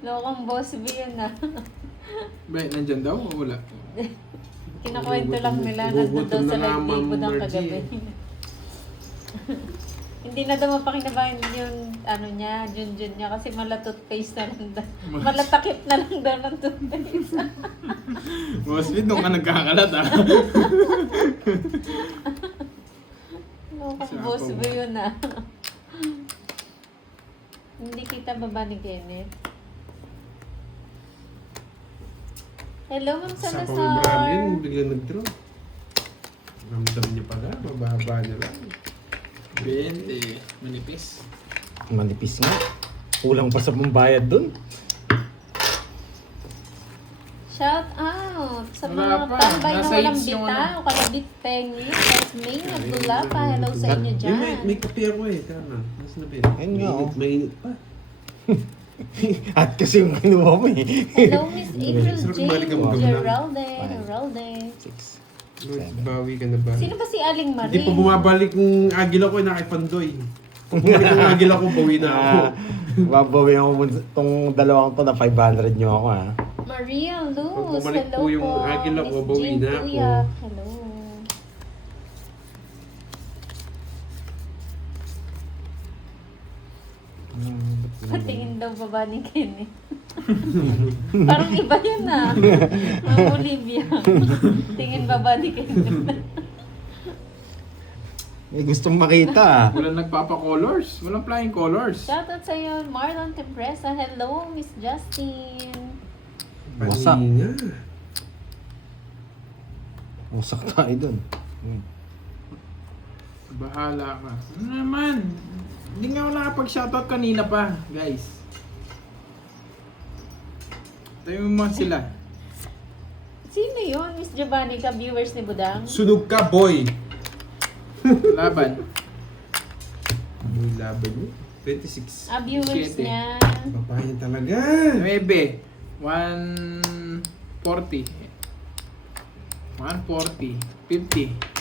Lokang boss B yun ah. Bakit, nandyan daw o wala? Kinakwento lang nila, nandun daw Gugutom sa na nga, live Ma'am libo ng Margie. kagabi. Hindi na daw mapakinabahan yung ano niya, Junjun niya kasi mala toothpaste na lang daw. Mala takip na lang daw ng toothpaste. Boss Vin, doon ka nagkakalat ah. Lokang boss B yun ah. Hindi kita baba ni Kenneth. Hello, Ma'am Sa pang marami yun, Salazar. biglang nag-draw. Ramdam niya pala, mababa niya lang. 20. Manipis. Manipis nga. Kulang pa sa pambayad dun. Shout out sa Wala mga pa. tambay na Nasa walang hits yung bitaw. Kalabit pengi. At May nagdula pa. Hello sa inyo May, dyan. may kape ako eh, tama. Nasaan na ba yun? Ayun nga, oh. Mainit pa. At kasi yung kinuha mo eh. Hello, Miss April Sarap Jane. bumalik ang maganda. Geralde. Geralde. 6. Lord, bawi ka na ba? Sino ba si Aling Hindi pa Marie? bumabalik ng agila ko, nakipandoy. Pag bumalik ng agila ko, bawi na ako. Babawi ako itong dalawang to na 500 nyo ako ha. Maria Pag Luz. bumalik Hello po yung po. agila ko, Miss bawi Jane na ako. Tuyak. Hello. Patingin daw baba ni Kenny. Parang iba yun ah. Ang Olivia. Tingin baba ni Kenny. May gustong makita ah. Walang nagpapa-colors. Walang flying colors. Shoutout sa'yo, Marlon Tempresa. Hello, Miss Justin. Wasak. Paninga. Wasak tayo dun. Bahala ka. Ano naman? Hindi nga ako nakapag-shoutout kanina pa, guys. Tayo mo sila. Sino yun? Miss Giovanni ka, viewers ni Budang? Sunog ka, boy! Laban. Ano yung laban niyo? 26. Ah, viewers 7. niya. Babae niya talaga. 9. 140. 140. 50.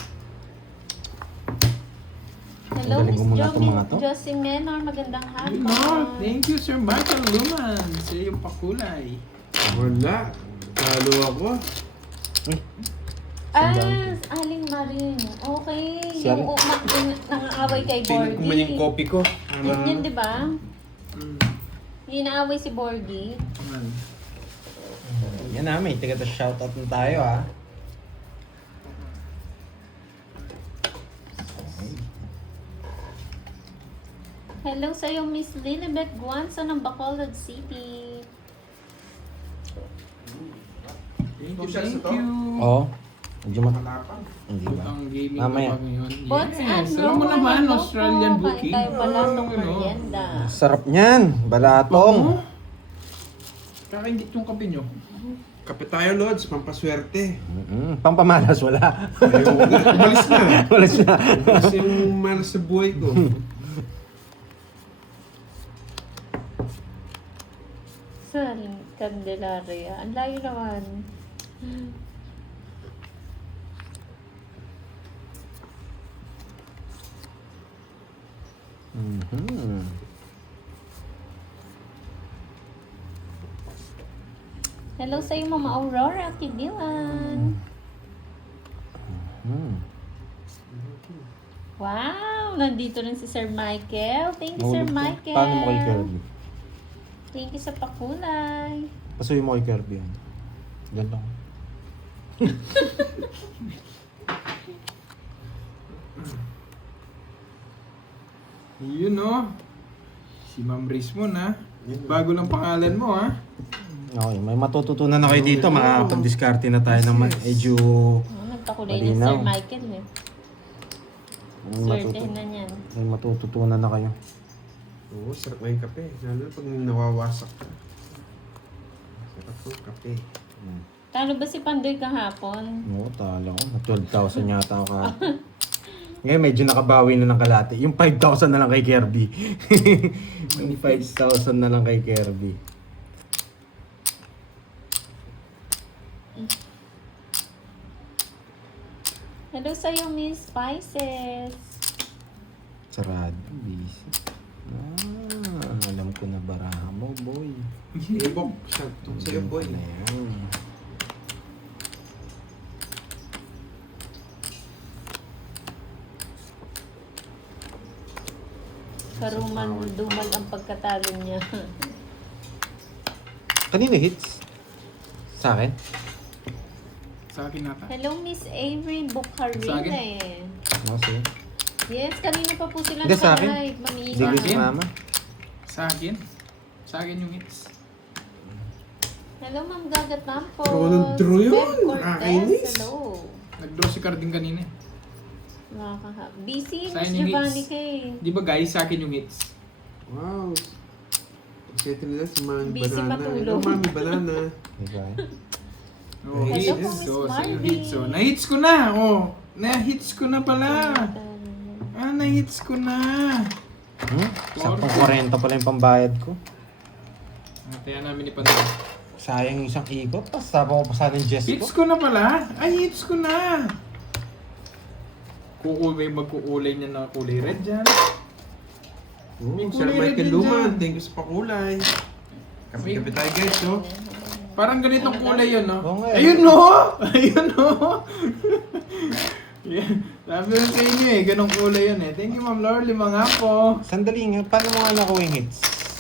Hello, Magaling Miss mo muna itong mga to. Josie Menor. Magandang hapon. No, thank you, Sir Michael Luman. Sa iyong pakulay. Wala. Talo ako. Aling Marin. Okay. Si Yung Aling- nangaaway kay Tingnan ko man yung Borgie. copy ko. Yun, di ba? Mm. Yung inaaway si Borgie. Man. Yan na, may shoutout na tayo ah. Hello sa'yo, Miss Lilibet Guanzo ng Bacolod City. Thank you, Social thank sa to? you. Oo. Medyo Malapang. Hindi ba? Ang gaming Mamaya. na ba ngayon? Bots and Alam mo naman, hello Australian po. booking. Kain tayo balatong Ano? merienda. Sarap niyan. Balatong. Oo. Kakaingit yung kape nyo. Kape tayo, Lods. Pampaswerte. Pampamalas wala. Umalis na. Wala siya. Umalis yung malas sa buhay ko. Sa Candelaria. Ang layo naman. Mhm. Hello sa'yo, Mama Aurora Kibilan. Hmm. Wow! Nandito rin si Sir Michael. Thank you, Sir Mahulog ka. Michael. Paano mo kay Kirby? Thank you sa pakulay. Pasuyo mo kay Kirby yan. Yan lang. Yun no. Si Ma'am Rismon ha. Bago lang pangalan mo ha. Okay, may matututunan na kayo dito. Makakapag-discarte na tayo ng medyo... Oh, nagpakulay na Malinaw. Sir Michael eh. May, Swertehin na niyan. may matututunan na kayo. Oo, sarap na yung kape. Lalo pag nawawasak ka. Sarap yung kape. Talo ba si Pandoy kahapon? Oo, tala ko. 12,000 yata ako kahapon. Ngayon medyo nakabawi na ng kalate. Yung 5,000 na lang kay Kirby. Yung 5,000 na lang kay Kirby. Hello sa'yo, Miss Spices. Sarado, busy. Alam ko na baraha mo, boy. Ibok, shout out sa'yo, boy. Na yan. Karuman-duman ang pagkatalo niya. Kanino hits? Sa akin? Sa akin nata. Hello, Miss Avery Bucarile. Ako sa'yo. Yes, kanina pa po sila Hindi, sa akin. live. Mami Hindi ko si akin? mama. Sa akin? Sa akin yung hits. Hello, Ma'am Gagat Nampos. Draw ng draw yun. Beb Cortez, Nakakainis. hello. Nag-draw si Carding kanina. Busy, Sa Miss akin yung Giovanni hits. kay. Di ba guys, sa akin yung hits. Wow. Settle nila si Mami Busy Banana. matulog. Hello, Mami Banana. Ikaw eh. Oh, Hello hits. po, Miss So, sa yung Marvin. hits. So, na-hits ko na. Oh, na-hits ko na pala. Na-hits ko na. Sampung 40 pala yung pambayad ko. Kaya namin ipadala. Sayang yung isang ikot. Tapos sabi ko pa sana yung Jess ko. Hits ko na pala. Ay, hits ko na. Kukulay, magkukulay niya na kulay red dyan. May Oh, Sir kulay red Michael din Luman, dyan. thank you sa pakulay. Kape-kape tayo guys, no? Parang ganitong kulay yun, no? Oo nga, eh. Ayun, no! Ayun, no! Yeah. Sabi ko sa inyo eh, ganong kulay yun eh. Thank you, Ma'am Lorly, mga po. Sandali nga, paano mo nga nakuha yung hits?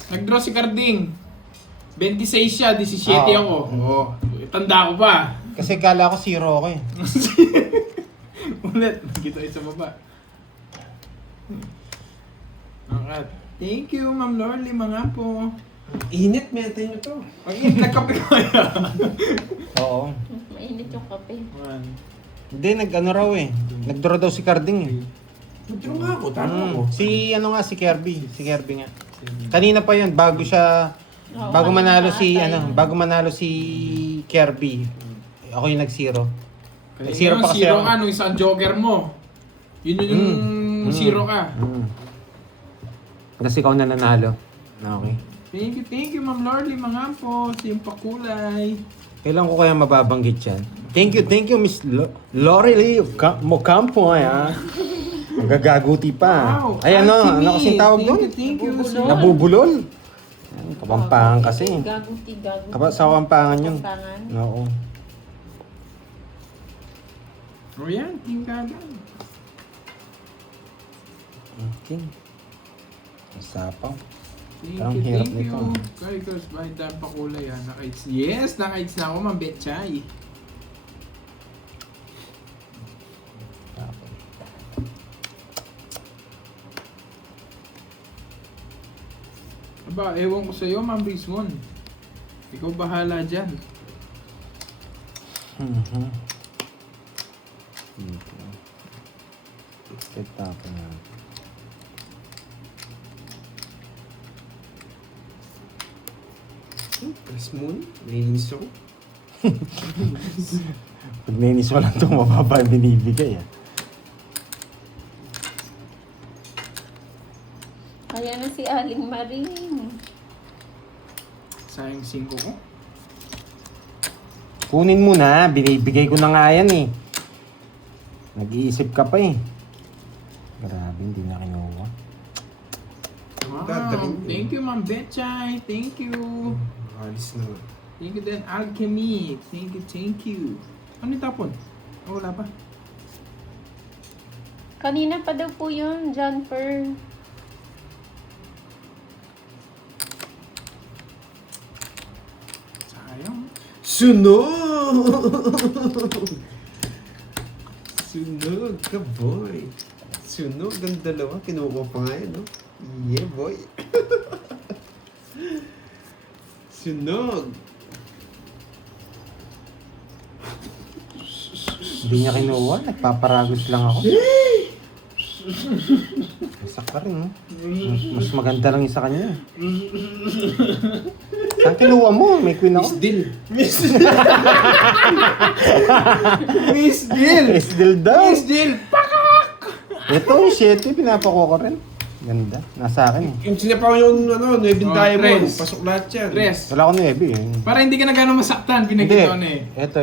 Nag-draw si Carding. 26 siya, 17 Oo. ako. Oo. Tanda ko pa. Kasi kala ko 0 ako eh. Ulit, nakita kayo sa baba. Angat. Thank you, Ma'am Lorly, mga po. Init, mente nyo to. Pag nagkape ko kaya. Oo. Mainit yung kape. Hindi, nag-ano raw eh. Nag-draw daw si Carding eh. Mag-draw nga ako, tama ako. Si ano nga, si Kirby. Si Kirby nga. Kanina pa yun, bago siya... Oo, Bago kanina manalo ata si yun. bago manalo si Kirby. Ako yung nag-zero. Zero pa kasi zero ako. ka nung isang joker mo. Yun yung zero ka. Kasi ikaw na nanalo. Okay. Thank you, Ma'am Lorly, mga po. Sa yung pakulay. Kailan ko kaya mababanggit yan? Thank you, Miss Lorely Mocampo. Ang gagaguti pa. Wow. Ay ano kasing tawag doon? Thank you. Nabubulol. Nabubulol. Yan, Kapampangan kasi. Gaguti. Sa Kapampangan yun. Kapampangan. Oo. O yan, team kagad. Okay. Usapaw. Thank Parang you, hirap thank nito. you. Kaya guys, bahit dahil pa kulay ha. Naka-hits. Yes, naka-hits na ako, Ma'am Betchay. Okay. Aba, ewan ko sa'yo, Ma'am Rizmon. Ikaw bahala dyan. Mhm. Dito. Set up na. Press moon. Naiinis ako. Pag nainis mo lang itong mababa yung binibigay ah. Ayan na si Aling Maring. Sayang 5 ko. Kunin mo na, binibigay ko na nga yan eh. Nag-iisip ka pa eh. Grabe, hindi na kinuha. Wow, Dadalhin ko. thank you, Ma'am Betchay. Thank you. Alis na nga. Thank you din, Alchemy. Thank you, thank you. Ano yung tapon? Oh, wala pa. Kanina pa daw po yun, John Per. Sayang. Sunog! Sunog ka, boy. Sunog ang dalawa. Kinuha pa nga yun, no? Yeah, boy. Sunog! Hindi niya kinuha, nagpaparagod lang ako. Masak pa rin, no? Mas maganda lang yung sa kanya. Saan kinuha mo? May queen ako. Miss Deal. Miss Jill! Miss Del daw. Miss Jill! Pakak! Ito, 7, pinapako ko rin. Ganda, nasa akin eh. Yung sinapaw yung ano, Nuevin Oh, Diamond. tres. Pasok lahat yan. Tres. Wala ko nuebe eh. Para hindi ka na gano'ng masaktan, Hindi, pinagkita ko na eh. ito.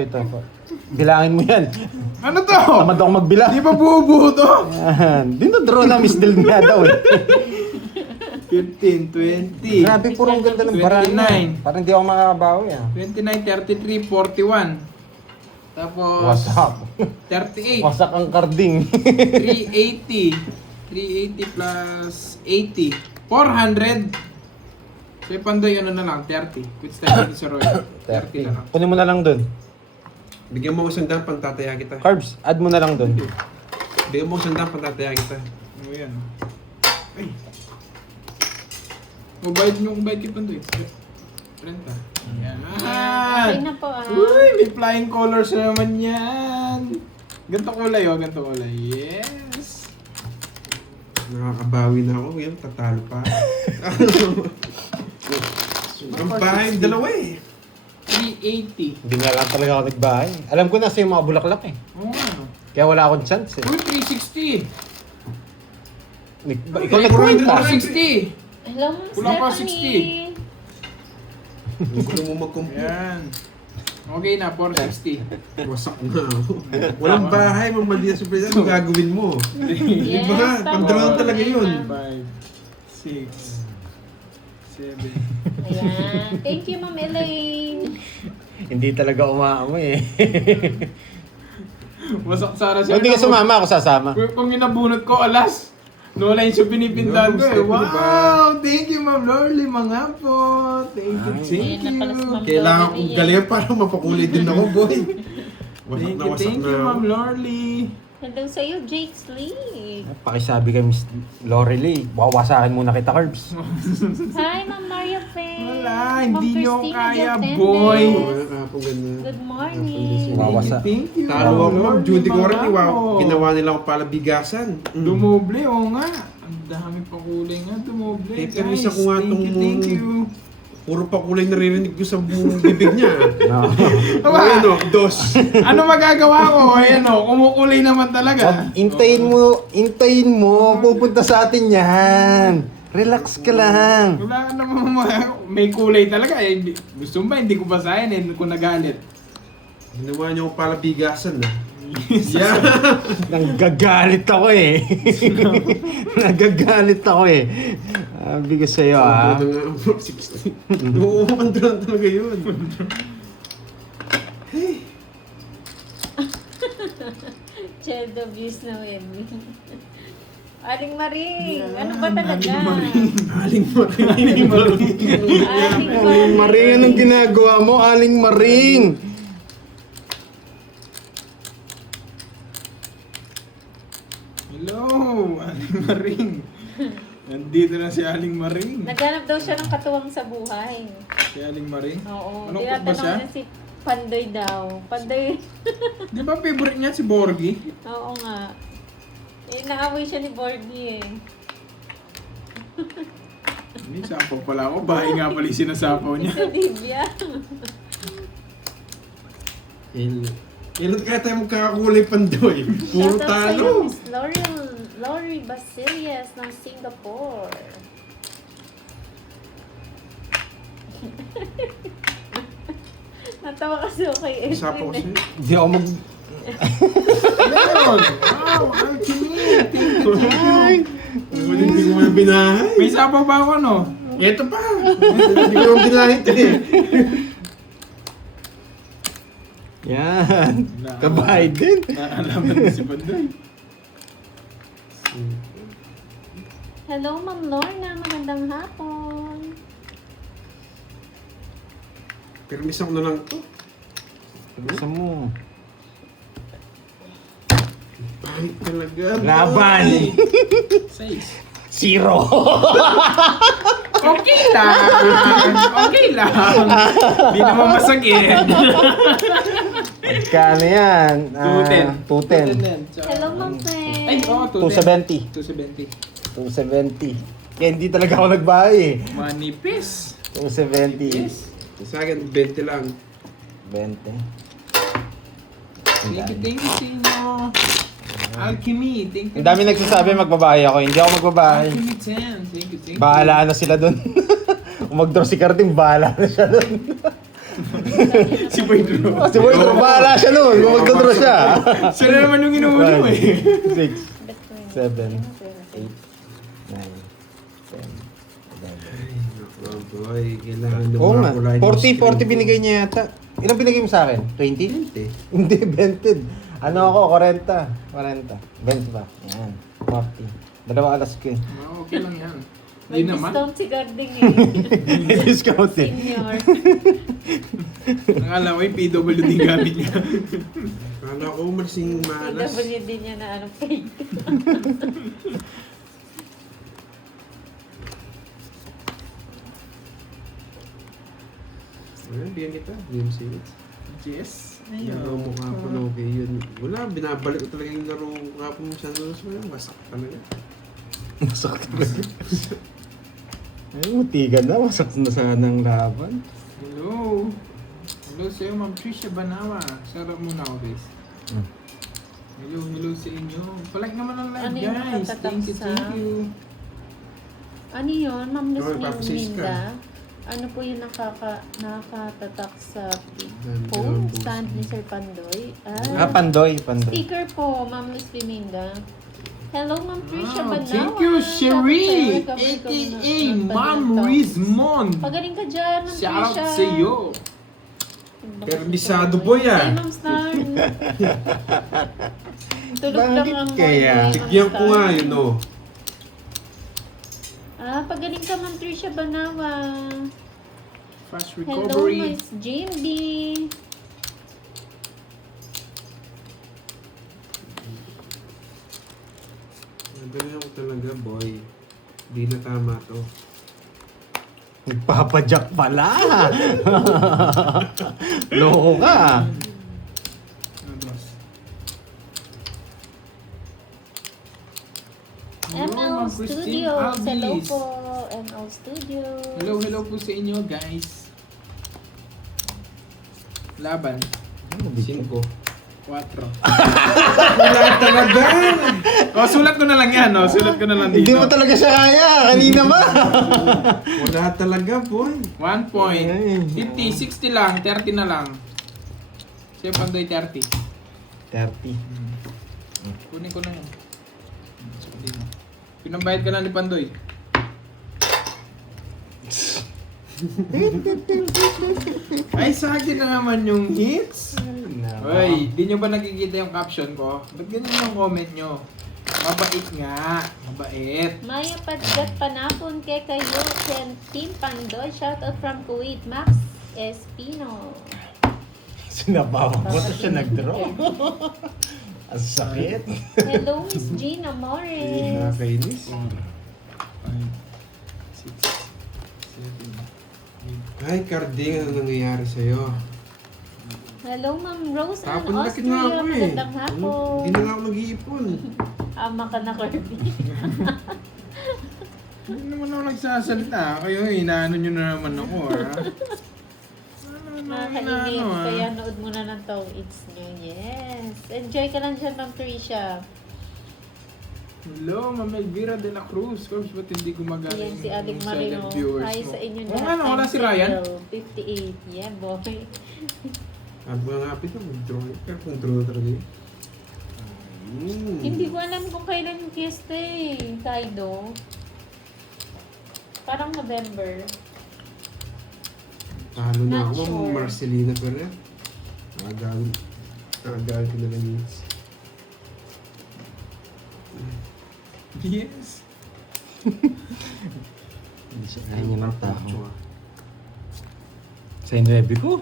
Bilangin mo yan. Ano to? Tamad ako magbilang. Di ba buo-buo to? Yan. Dinodraw na Miss Del nga daw eh. 15, 20, Grabe, puro ang ganda ng barangay. 29. Parang hindi ako makakabawi ah. 29, 33, 41. Tapos, Wasak. 38, Wasak ang karding. 380. 380 plus 80. 400. So, yung Pandoy, ano na lang, 30. Quits tayo dito sa Roy. 30 na lang. Kunin mo na lang dun. Bigyan mo ko sandang pang tataya kita. Carbs, add mo na lang dun. Bigyan mo ko sandang pang tataya kita. Ano yan? Ay. Mabait nyo kung bayad kay Pandoy. 30. Yan. Okay na po ah. Uy, may flying colors na naman yan. Ganto kulay oh, ganto kulay. Yes. Nakakabawi na ako. Yan, tatalo pa. Ang bahay, dalawa eh. 380. Hindi nga lang talaga ako nagbahay. Alam ko na sa yung mga bulaklak eh. Oo nga. Kaya wala akong chance eh. Uy, 360. Ikaw nagkwenta. 460. Hello, Ma'am Kulang pa Stephanie. Gusto mo mag-compute. Yan. Okay na, 460. Wasak na ako. Walang bahay, mamali na surprise. Ano gagawin mo? Yes, Diba? tama. Pang-draw talaga yun. 5, 6, 7. Ayan. Thank you, Ma'am Elaine. Hindi talaga umaamoy eh. Masak sana siya. Kung hindi ka sumama, ako sasama. Kung minabunot ko, alas. No line siya pinipintahan ko eh. Stephanie ba? Wow! Thank you, Ma'am Lorly. Mga po. Thank you, Ayan na pala si thank Ma'am you. Kailangan kong galingan para mapakulay din ako, boy. Wasak Thank na you, wasak thank na you, ako. Ma'am Lorly. Hello sa'yo, Jake Sleep. Pakisabi kay Miss Lorelei, wawasakin muna kita, Carbs. Hi, Ma'am Maria Fe. Wala, Ma'am hindi nyo Christina kaya, Gatendez. boy. Wala ka po ganun. Good morning. Wawasa. Thank you, Talo ako, Ma'am. Lorly, Judy ko rin. mga Wow. po. Ginawa nila ako pala bigasan. Dumoble, oo nga. Ang dami pa kulay nga, dumoble. Eh, Guys, pero isa ko nga thank you, tong- thank you. Puro pa kulay naririnig ko sa bibig niya. No. O ano, dos. Ano magagawa ko? Ayan o, kumukulay naman talaga. Wag, intayin mo, pupunta sa atin yan. Relax ka lang. Wala ka naman may kulay talaga. Eh, gusto mo ba, hindi ko basahin eh, kung nagalit. Ginawa niyo ako pala bigasan na. Yeah. Nanggagalit ako eh. Nagagalit ako eh. Bigas sa'yo ah. Ano nga, 60. Oo, andran talaga yun. Child abuse na Emmy. Aling Maring, ano ba talaga? Aling Maring. Aling Maring, anong ginagawa mo? Aling Maring! Hello, Aling Maring. Nandito na si Aling Maring. Naghanap daw siya ng katuwang sa buhay. Si Aling Maring? Oo, Anong kot ba siya? tinatanong niya si Pandoy daw. Pandoy, Di ba favorite niya si Borgie? oo nga. Eh, naaway siya ni Borgie eh. Hindi, sapaw pala ako. Bahay nga pala yung sinasapaw niya. Si Olivia. Kailan kaya tayo magkakakulay Pandoy? Puro Shoutout talo. sa'yo, Miss Lori Basilias ng Singapore. Natawa kasi ako kay Edwin. Usapan ko sa'yo. Hindi ako mag... Meron! Wow, Alchemy! Thank you. Hindi ko mo binahay. May sapaw pa ako, no? Ito pa. Hindi ko mo binahay ito eh. Yan. Kabahay din. Naalaman na si Pandoy. Hello, Ma'am Lorna. Magandang hapon. Permisan ko na lang ito. Gusto mo. Pahit talaga. Laban! 6. Zero! Okay lang! Okay lang! Hindi naman masakit. Kano yan? 210. 210. Hello, Ma'am Fred. Ay, oo, 270. 270. 270. Kaya hindi talaga ako nagbahay eh. Manipis. 270. Yes. Sa akin, 20 lang. 20. Thank you sa inyo. Alchemy, thank you. Ang dami nagsasabi magbabahay ako. Hindi ako magbabahay. Alchemy 10, thank you. Bahala na sila dun. Kung mag-draw si Carding, bahala na siya dun. Si Pedro. Si Boy, bahala siya dun. Kung mag-draw siya. Siya na naman yung inuulo mo eh. 6, 7, 8, 9, 10, 11. Oh boy, kailangan na Oo nga. makulay ng 40 screen binigay ko. niya yata. Ilang binigay mo sa akin? 20? 20. Hindi, 20. Ano ako? 40. 40. 20 ba? Yan. 40. Dalawa alas ko eh. Okay lang yan. May Hindi naman. discount si Garding eh. Discount eh. Senior. Nakala ko yung PWD gamit niya. Kala ko malasing malas. PWD niya na ano fake. Ayun, biyan kita. Game series. Yes. Laro mo kapon, okay yun. Wala, binabalik ko talaga yung laro kapon mo sa Santos. Wala, wasak talaga. Masakit talaga. Ay, mutigan na. Masakit na sana ang laban. Hello. Hello sa'yo, Ma'am Trisha Banawa. Sarap muna ako, guys. Hello sa inyo. Palike naman ang live, Ano yung guys. Thank you, nakatatak thank sa- you. Ano yun? Ma'am Luz Joy, papasis ka. Linda? Ano po yung nakatatak sa Dami phone? ng Stand ni boss. Sir Pandoy? Ah, Pandoy. Pandoy. Sticker po, Ma'am Luz Linda. Hello, Ma'am Trisha Wow, Banawa. thank you, Cherie. Shout out sa'yo. Recovery ka A.K.A. muna. Ma'am Pagaling Rizmon. Pagaling ka dyan, Ma'am Shout out Trisha. sa'yo. Permisado boy, ah. Hey, Ma'am Star. Tulog lang Bakit ang kaya? Ma'am Tigyan ko Star. nga yun, oh. Pagaling ka, Ma'am Trisha Banawa. Fast Hello, recovery. Miss JB. Nagaling ako talaga, boy. Di na tama to. Nagpapadyak pala. Loko ka. Ano, boss? Hello, ML Ma'am Christine Studios. Hello Alvis. po, ML Studios. Hello po sa inyo, guys. Laban. 5. 4. Wala talaga! Oh, sulat ko na lang yan, no? Sulat ko na lang dito. Hindi mo talaga siya kaya. Kanina ba? Wala talaga, boy. 1 point. 50, 60 lang, 30 na lang. Siya Pandoy 30. 30. Kunin ko na yan. Pinambayad ka na ni Pandoy. Ay, sa akin na naman yung hits. Hoy, di nyo ba nakikita yung caption ko? Ba't ganyan yung comment nyo? Mabait nga. Mabait. Maya Padgat Panapon kay kayo, Team Pandoy. Shoutout from Kuwait, Max Espino. Sinabawan ko to siya nag-draw. Ang sakit. Hello, Miss Gina Morris. Nakakainis. 5, 6, 7, 8. Ay, Carding, ano nangyayari sa'yo? Hello, Ma'am Rose and Hapon na Austria. kinako eh. Magandang hapon. Hindi na nga ako nag-iipon. Ama ka na, Kirby. Hindi naman ako nagsasalita. Kayo, inaano nyo na naman ako, ha? Nakakainip. Kaya nood mo na ng Tong It's New. Yes. Enjoy ka lang dyan, Ma'am Tricia. Hello, Ma'am Elvira de la Cruz. Coach, ba't hindi gumagana Yan si Aling yung Marino. silent viewers Hi mo? sa inyo Oo nga, wala si Ryan. 58. Yeah, boy. Sabi ko nga, pito, mag-draw. Pero kung draw talaga yun. Hindi ko alam kung kailan yung fiesta eh. Kaido. Parang November. Talo na Not ako, sure. Marcelina Ferrer. Nagagal ko na lang yun. Yes. Hindi siya kaya niya ng tao. Tsaka, Sa inrebi ko.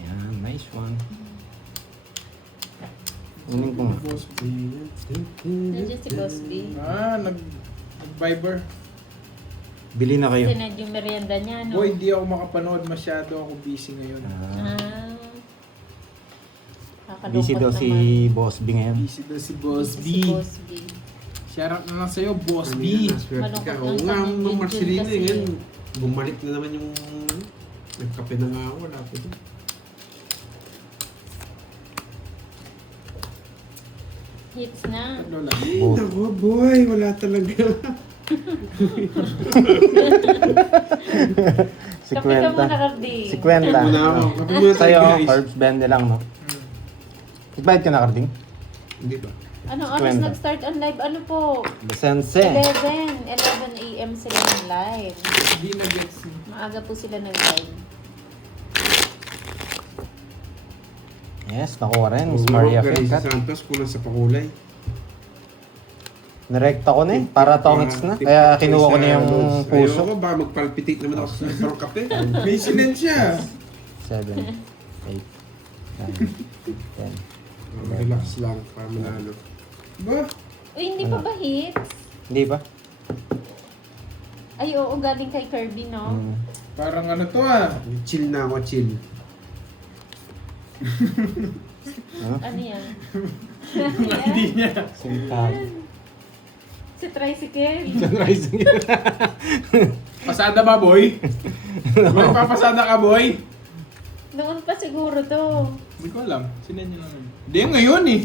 Yan, nice one. Unin ko nga. Boss. Nandiyan si Cosby. Nag-Viber. Bili na kayo. Sinad yung merienda niya, no? Boy, di ako makapanood masyado. Ako busy ngayon. Ah. Busy daw Kakalungkot si naman. Boss B ngayon. Busy daw si Boss B. Si Boss B. Shoutout na lang sa'yo, Boss ano B. yun, naswerte ka. Malungkot Oo lang nga, kami, Ma'am Jun Marcelina, kasi. yun. Bumalik na naman yung... Nagkape na nga ako, wala pa ito. Hits na. Ano lang. Oh. Nako, boy, wala talaga. Si Kape ka muna, Kwenta. Cardi. Si Kwenta. Kape muna ako. Kape muna tayo, Sa'yo, guys. Herbs Bende lang, no? Nagbayad ka na, Carding? Hindi ba? Anong Si oras Kwenta. nag-start ang live? Ano po? Basense. 11 a.m. sila ng live. Hindi na-gets. Maaga po sila nag-live. Yes, nakuha rin. Miss Maria Garisa Ficat. Santos, kulang sa pakulay. Nirekta ko na eh. Para tongits na. Kaya kinuha ko na yung puso. Ayoko ba, magpalpitate naman ako sa parang kape. May silensya. 7, 8, 9, 10. Relax lang, para manalo. Ba? Uy, hindi pa ba hits? Hindi ba? Ay, oo, galing kay Kirby, no? Hmm. Parang ano to ah. Chill na ako, chill. Ano yan? Hindi niya. Sintag. Si Tricycle. Sunrising. Pasada ba, boy? Boy, papasada ka, boy? Noon pa siguro to. Hindi ko alam. Sinend niyo lang yun. Hindi, ngayon eh.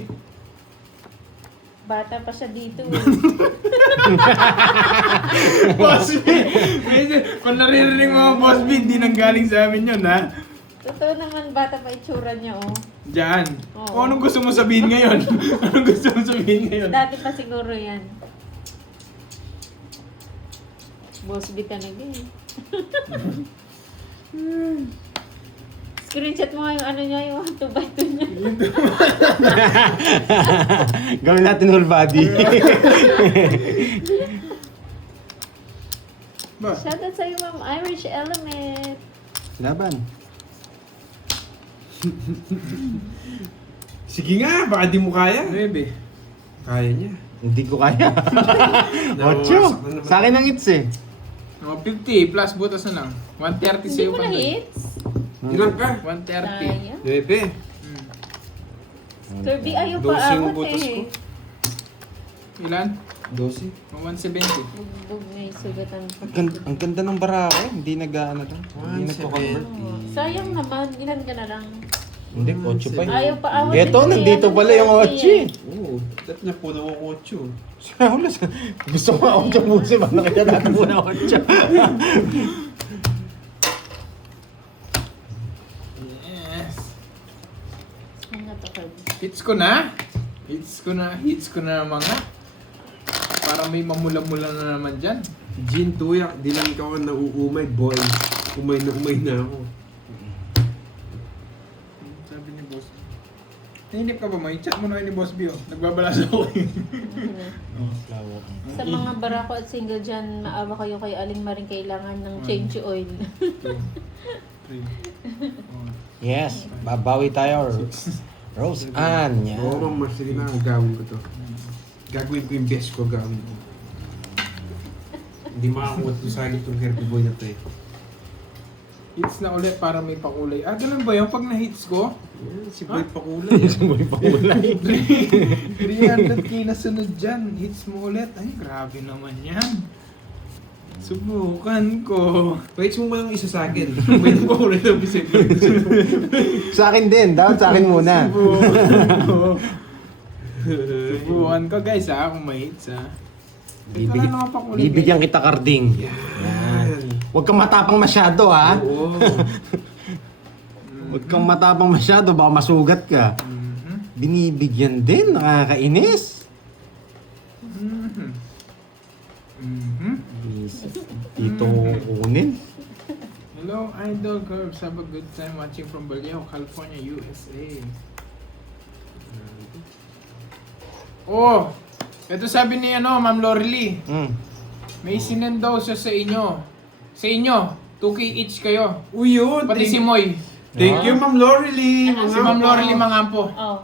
Bata pa siya dito. Boss B! Medyo, kung naririnig mo, Boss B, hindi nang galing sa amin yun, ha? Totoo naman, bata pa itsura niya, oh. Diyan. Oo. Kung anong gusto mo sabihin ngayon? Anong gusto mo sabihin ngayon? Dati pa siguro yan. Boss B talaga eh. Screenshot mo nga yung ano niya, yung 2x2 niya. Gawin natin whole body. Ba? Shoutout sa'yo, Ma'am Irish Element. Laban. Sige nga, baka di mo kaya. 9. Kaya niya. Hindi ko kaya. Ocho. Nawawasak na naman. Sa akin ang hits eh. Mga 50 plus butas na lang. 130 Hindi sa'yo mo na Pandoy. hits? Ilan ka? 130. Sayang. Bebe. Kirby, ayaw pa Dosing abot butas ko. eh. Ilan? 12. Mga 170. Bugbog na yung sugatan. Ang ganda ng barako. Hindi nag-ano lang. Hindi nagko-convert. Oh, sayang naman, ilan ka na lang? Hindi, 8 pa eh. Ayaw pa awat. Eto, nandito pala yung 8 Oo. Dati na po na ako 8. Raul, gusto ko 8 pusi. Ano kaya natin muna 8? Yes. Ano to, Kirby? Hits ko na. Hits ko na mga. Para may mamula-mula na naman dyan. Gin Tuyak, di lang ikaw ang nauumay, boy. Umay na ako. Sabi ni Boss. Nainip ka ba mo? I-chat mo na kayo ni Boss Bio. Nagbabalas ako eh. Sa mga barako at single dyan, maawa kayo kay Aling Maring kailangan ng change oil. 3. Yes, babawi tayo. Rose Ann, yan. Oo, Ma'am, sige na, gagawin ko to. Gagawin ko yung best ko, gagawin ko. Hindi makakuha to sa akin itong Kirby Boy na to eh. Hits na ulit para may pakulay. Ah, ganun ba yun? Pag na-hits ko, Yan, si Boy Pakulay. Boy pa kulay. 300k na sunod dyan. Hits mo ulit. Ay, grabe naman yan. Subukan ko. Wait mo mga isa sa akin. May Pakulay na bisip. Sa akin din, dapat sa akin muna. Subukan ko. Subukan ko guys ha, kung may hits ha. Bibigyan kita, Karding. Yan. Huwag kang matapang masyado, ha? Oo. Huwag kang matapang masyado, baka masugat ka. Binibigyan din, nakakainis. Dito kukunin. Hello, Idol Curbs. Have a good time watching from Vallejo, California, USA. Oh! Ito sabi ni Ma'am Lorely. May sinend daw siya sa inyo. Sa inyo, 2K each kayo. Uy, yun. Pati si Moy. Thank you, Ma'am Lorely. Si Ma'am Lorely Mangampo. Oh.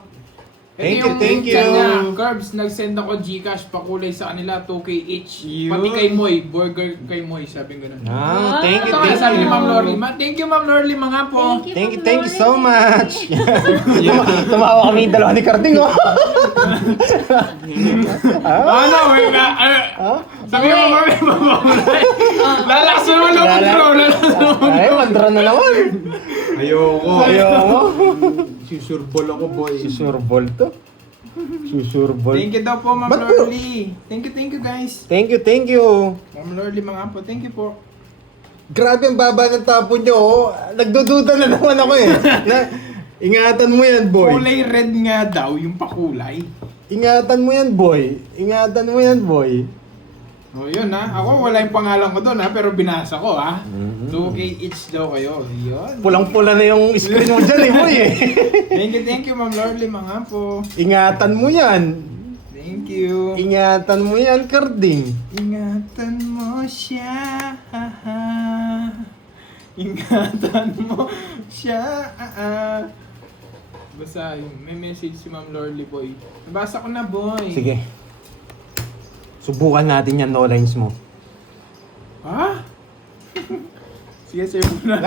Thank you. chat niya. Curbs, nag-send ako Gcash pakulay sa kanila, 2K each. Yun. Pati kay Moy, burger kay Moy, sabi ganun. Thank you, Ito nga, sabi ni Ma'am you. Lorely. Thank you, Ma'am Lorely Mangampo. Thank Ma'am you so Lorely. much. Tumawa kami yung dalawa ni Karding, oh. Ano, wait na. Sabi mo kami, makulay. Lalaksan mo lang bro. Ay, mandra na naman. Ayoko. Susurbol ako, boy. Susurbol to. Susurbol. Thank you daw po, Ma'am Ba't po? Lorely. Thank you guys. Thank you. Ma'am Lorely Mangampo, thank you po. Grabe ang baba ng tapon nyo, oh. Nagdududa na naman ako eh. Ingatan mo yan, boy. Kulay red nga daw, yung pakulay. Ingatan mo yan, boy. O yun ha, ako wala yung pangalan ko doon ha, pero binasa ko ha. 2K each daw kayo, yun. Pulang-pula na yung screen mo dyan, eh, boy eh. Thank you Ma'am Lorely Mangampo. Ingatan mo yan. Thank you. Ingatan mo yan, Karding. Ingatan mo siya. Ingatan mo siya. Basta may message si Ma'am Lorely boy. Nabasa ko na boy. Sige. Subukan natin yan, no lines mo. Ha? Sige, sa'yo muna.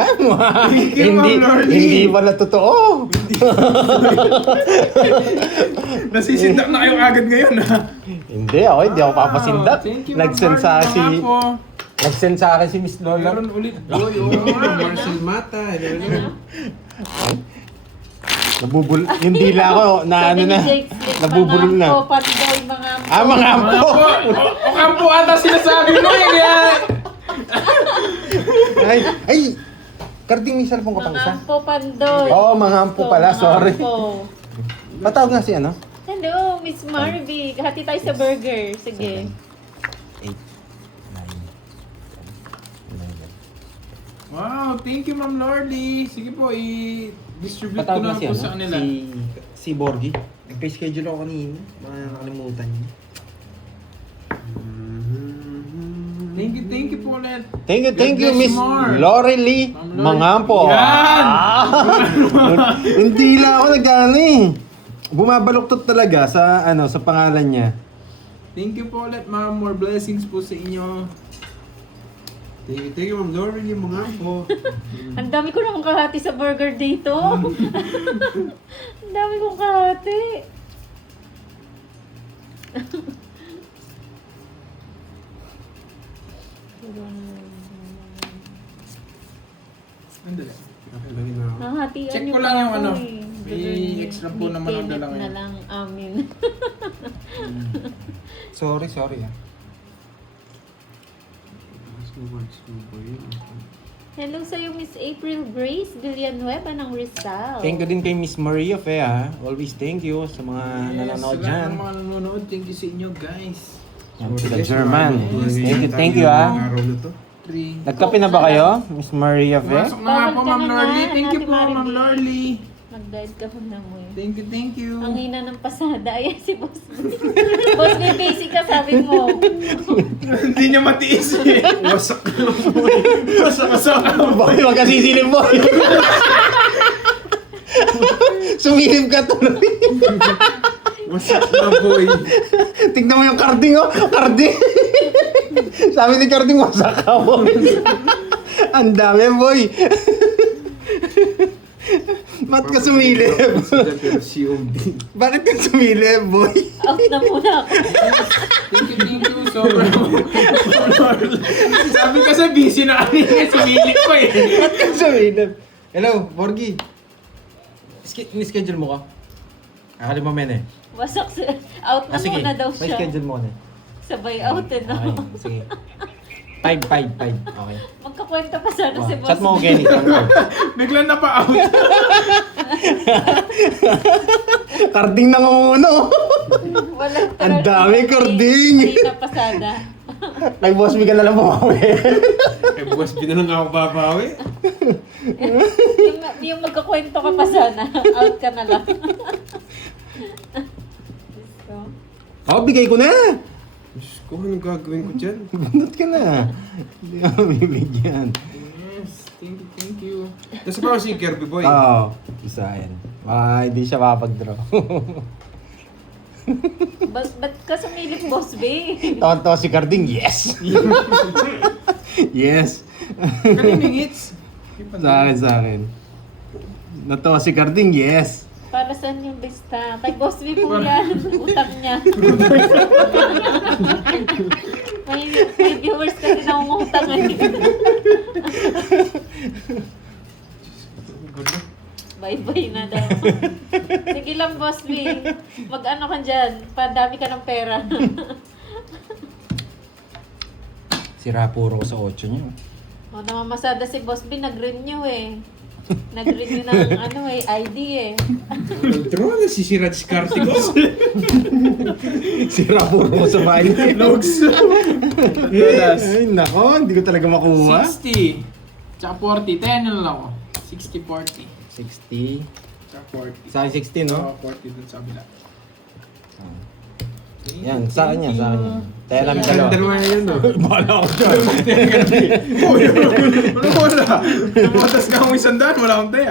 hindi, you, Ma'am Lorely. hindi pala totoo. Nasisindak na kayo agad ngayon ha. Hindi ako papasindak. Thank you, Nag-send sa Nag-send sa akin si Miss Lola. Meron ulit boy. Oo nga. Marcel Mata. Yung dila ko na ano na. Nabubulol na. Mangampo, pati daw yung mga ampo. Mga ampo. O kampo ata sinasabi mo eh. Kaya... Ay! Karding, may cellphone ka pang Mga isa? ampo, pandoy. Oo, mga ampo pala, Mga sorry. ampo. Patawag nga si ano? Hello, Miss Marvy. Hati tayo sa burger. Sige. 8, 9, 10, 11. Wow, thank you Ma'am Lorely. Sige po, i-distribute ko Patawag na nga si po ano? sa kanila. Si Borgie. Nag-schedule ako kanina. Baka nakalimutan niya. Thank you po ulit. Thank you, God bless Miss more. Lorely Ma'am Lorely. Mangampo. Yan! Hindi lang ako nag-ano eh. Bumabaluktot talaga sa sa pangalan niya. Thank you po ulit ma'am. More blessings po sa inyo. Thank you, Ma'am Lorely, mga po. Ang dami ko namang kahati sa burger dito. Ang dami kong kahati. Andali. Lagi na ako. Nahatian Check niyo ko pa lang yung ako ano. eh. May Gagawin extra ni po naman ang Kenneth dala na ngayon. lang amin. Sorry ah. Hello sa'yo, Miss April Grace Villanueva ng Rizal. Thank you din kay Miss Maria Fea. Always thank you sa mga nanonood sa lahat dyan. ng mga nanonood. Thank you sa inyo guys. Yan, sila German. Thank you ah. Araw na to. 3. Nagkape na ba kayo, Miss Maria Fe? Pumasok na nga po, Bawal ka Ma'am na Lorly. nga, Thank you Ate po, Ma'am Maribel. Lorly. Mag-diet ka po na mo eh. Thank you. Ang hina ng pasada. Ayan si Boss B. Boss B, basic ka sabi mo. Hindi niya matiis eh. Wasak na. Masak ka. Boy, wag ka sisilip, boy. Sumilip ka tuloy. Wasak na, boy. Tignan mo yung carding, oh. Carding. Sabi ni carding, wasak ka, boy. Ang dami, boy. Ba't ka sumilip? Pero COD. Bakit ka sumilip, boy? Out na muna ako. Thank you. Sobrang. Sabi kasi busy na kanina. Sumilip ko eh. Ba't ka sumilip? Hello, Borgie. Ni-schedule mo ko? Akali mo men eh. Wasak si... Out na muna daw May siya. schedule mo ko na. Sabay out eh, no? Okay, sige. 5. Okay. Magkakwento pa sana si Boss Chat mo ko, B. Kenny. Bigla na pa out. Carding na nguno. Walang Ang dami, Carding. Hindi na pasada. Kay boss, bigyan na lang bumawi. Eh, boss, di na lang ako babawi. yung magkakwento ka pa sana. Out ka na lang. So, Oh, bigay ko na. Diyos ko, anong gagawin ko dyan? Bunot ka na. Hindi ka mabibigyan. Yes. Thank you. Nasa pa si Kirby Boy. Oo. Isa yan. Hindi siya makapag-draw. ba't ka sumilip, Boss B? Tonto si Carding, yes! Yes! Kanina hits. Sa akin. Natawa si Carding, yes! Para saan yung bista? Kay Boss B po yan. Utang niya. may viewers kasi nangungutang ngayon. Bye-bye na daw. Sige lang, Boss B. Mag-ano ka dyan. Padami ka ng pera. Sira puro ko sa 8 niyo. O, namamasada si Boss B. Nag-renew eh. Nag-renew ng ID eh. Draw na sisira diskarte ko. Sira puro ko sa bahay niya. Logs. Ay, nako, hindi ko talaga makuha. 60. Tsaka 40. 10 na lang ako. 60-40. 60. Tsaka 40. Sa akin 60, no? Oo, 40 dun sa kabila. Yan, sa akin yan, sa akin yan. Tayo namin Ang dalawa. dalawa yan, no? Bahala ko dyan. Uy, wala. Tumatas ka akong 100, wala akong taya.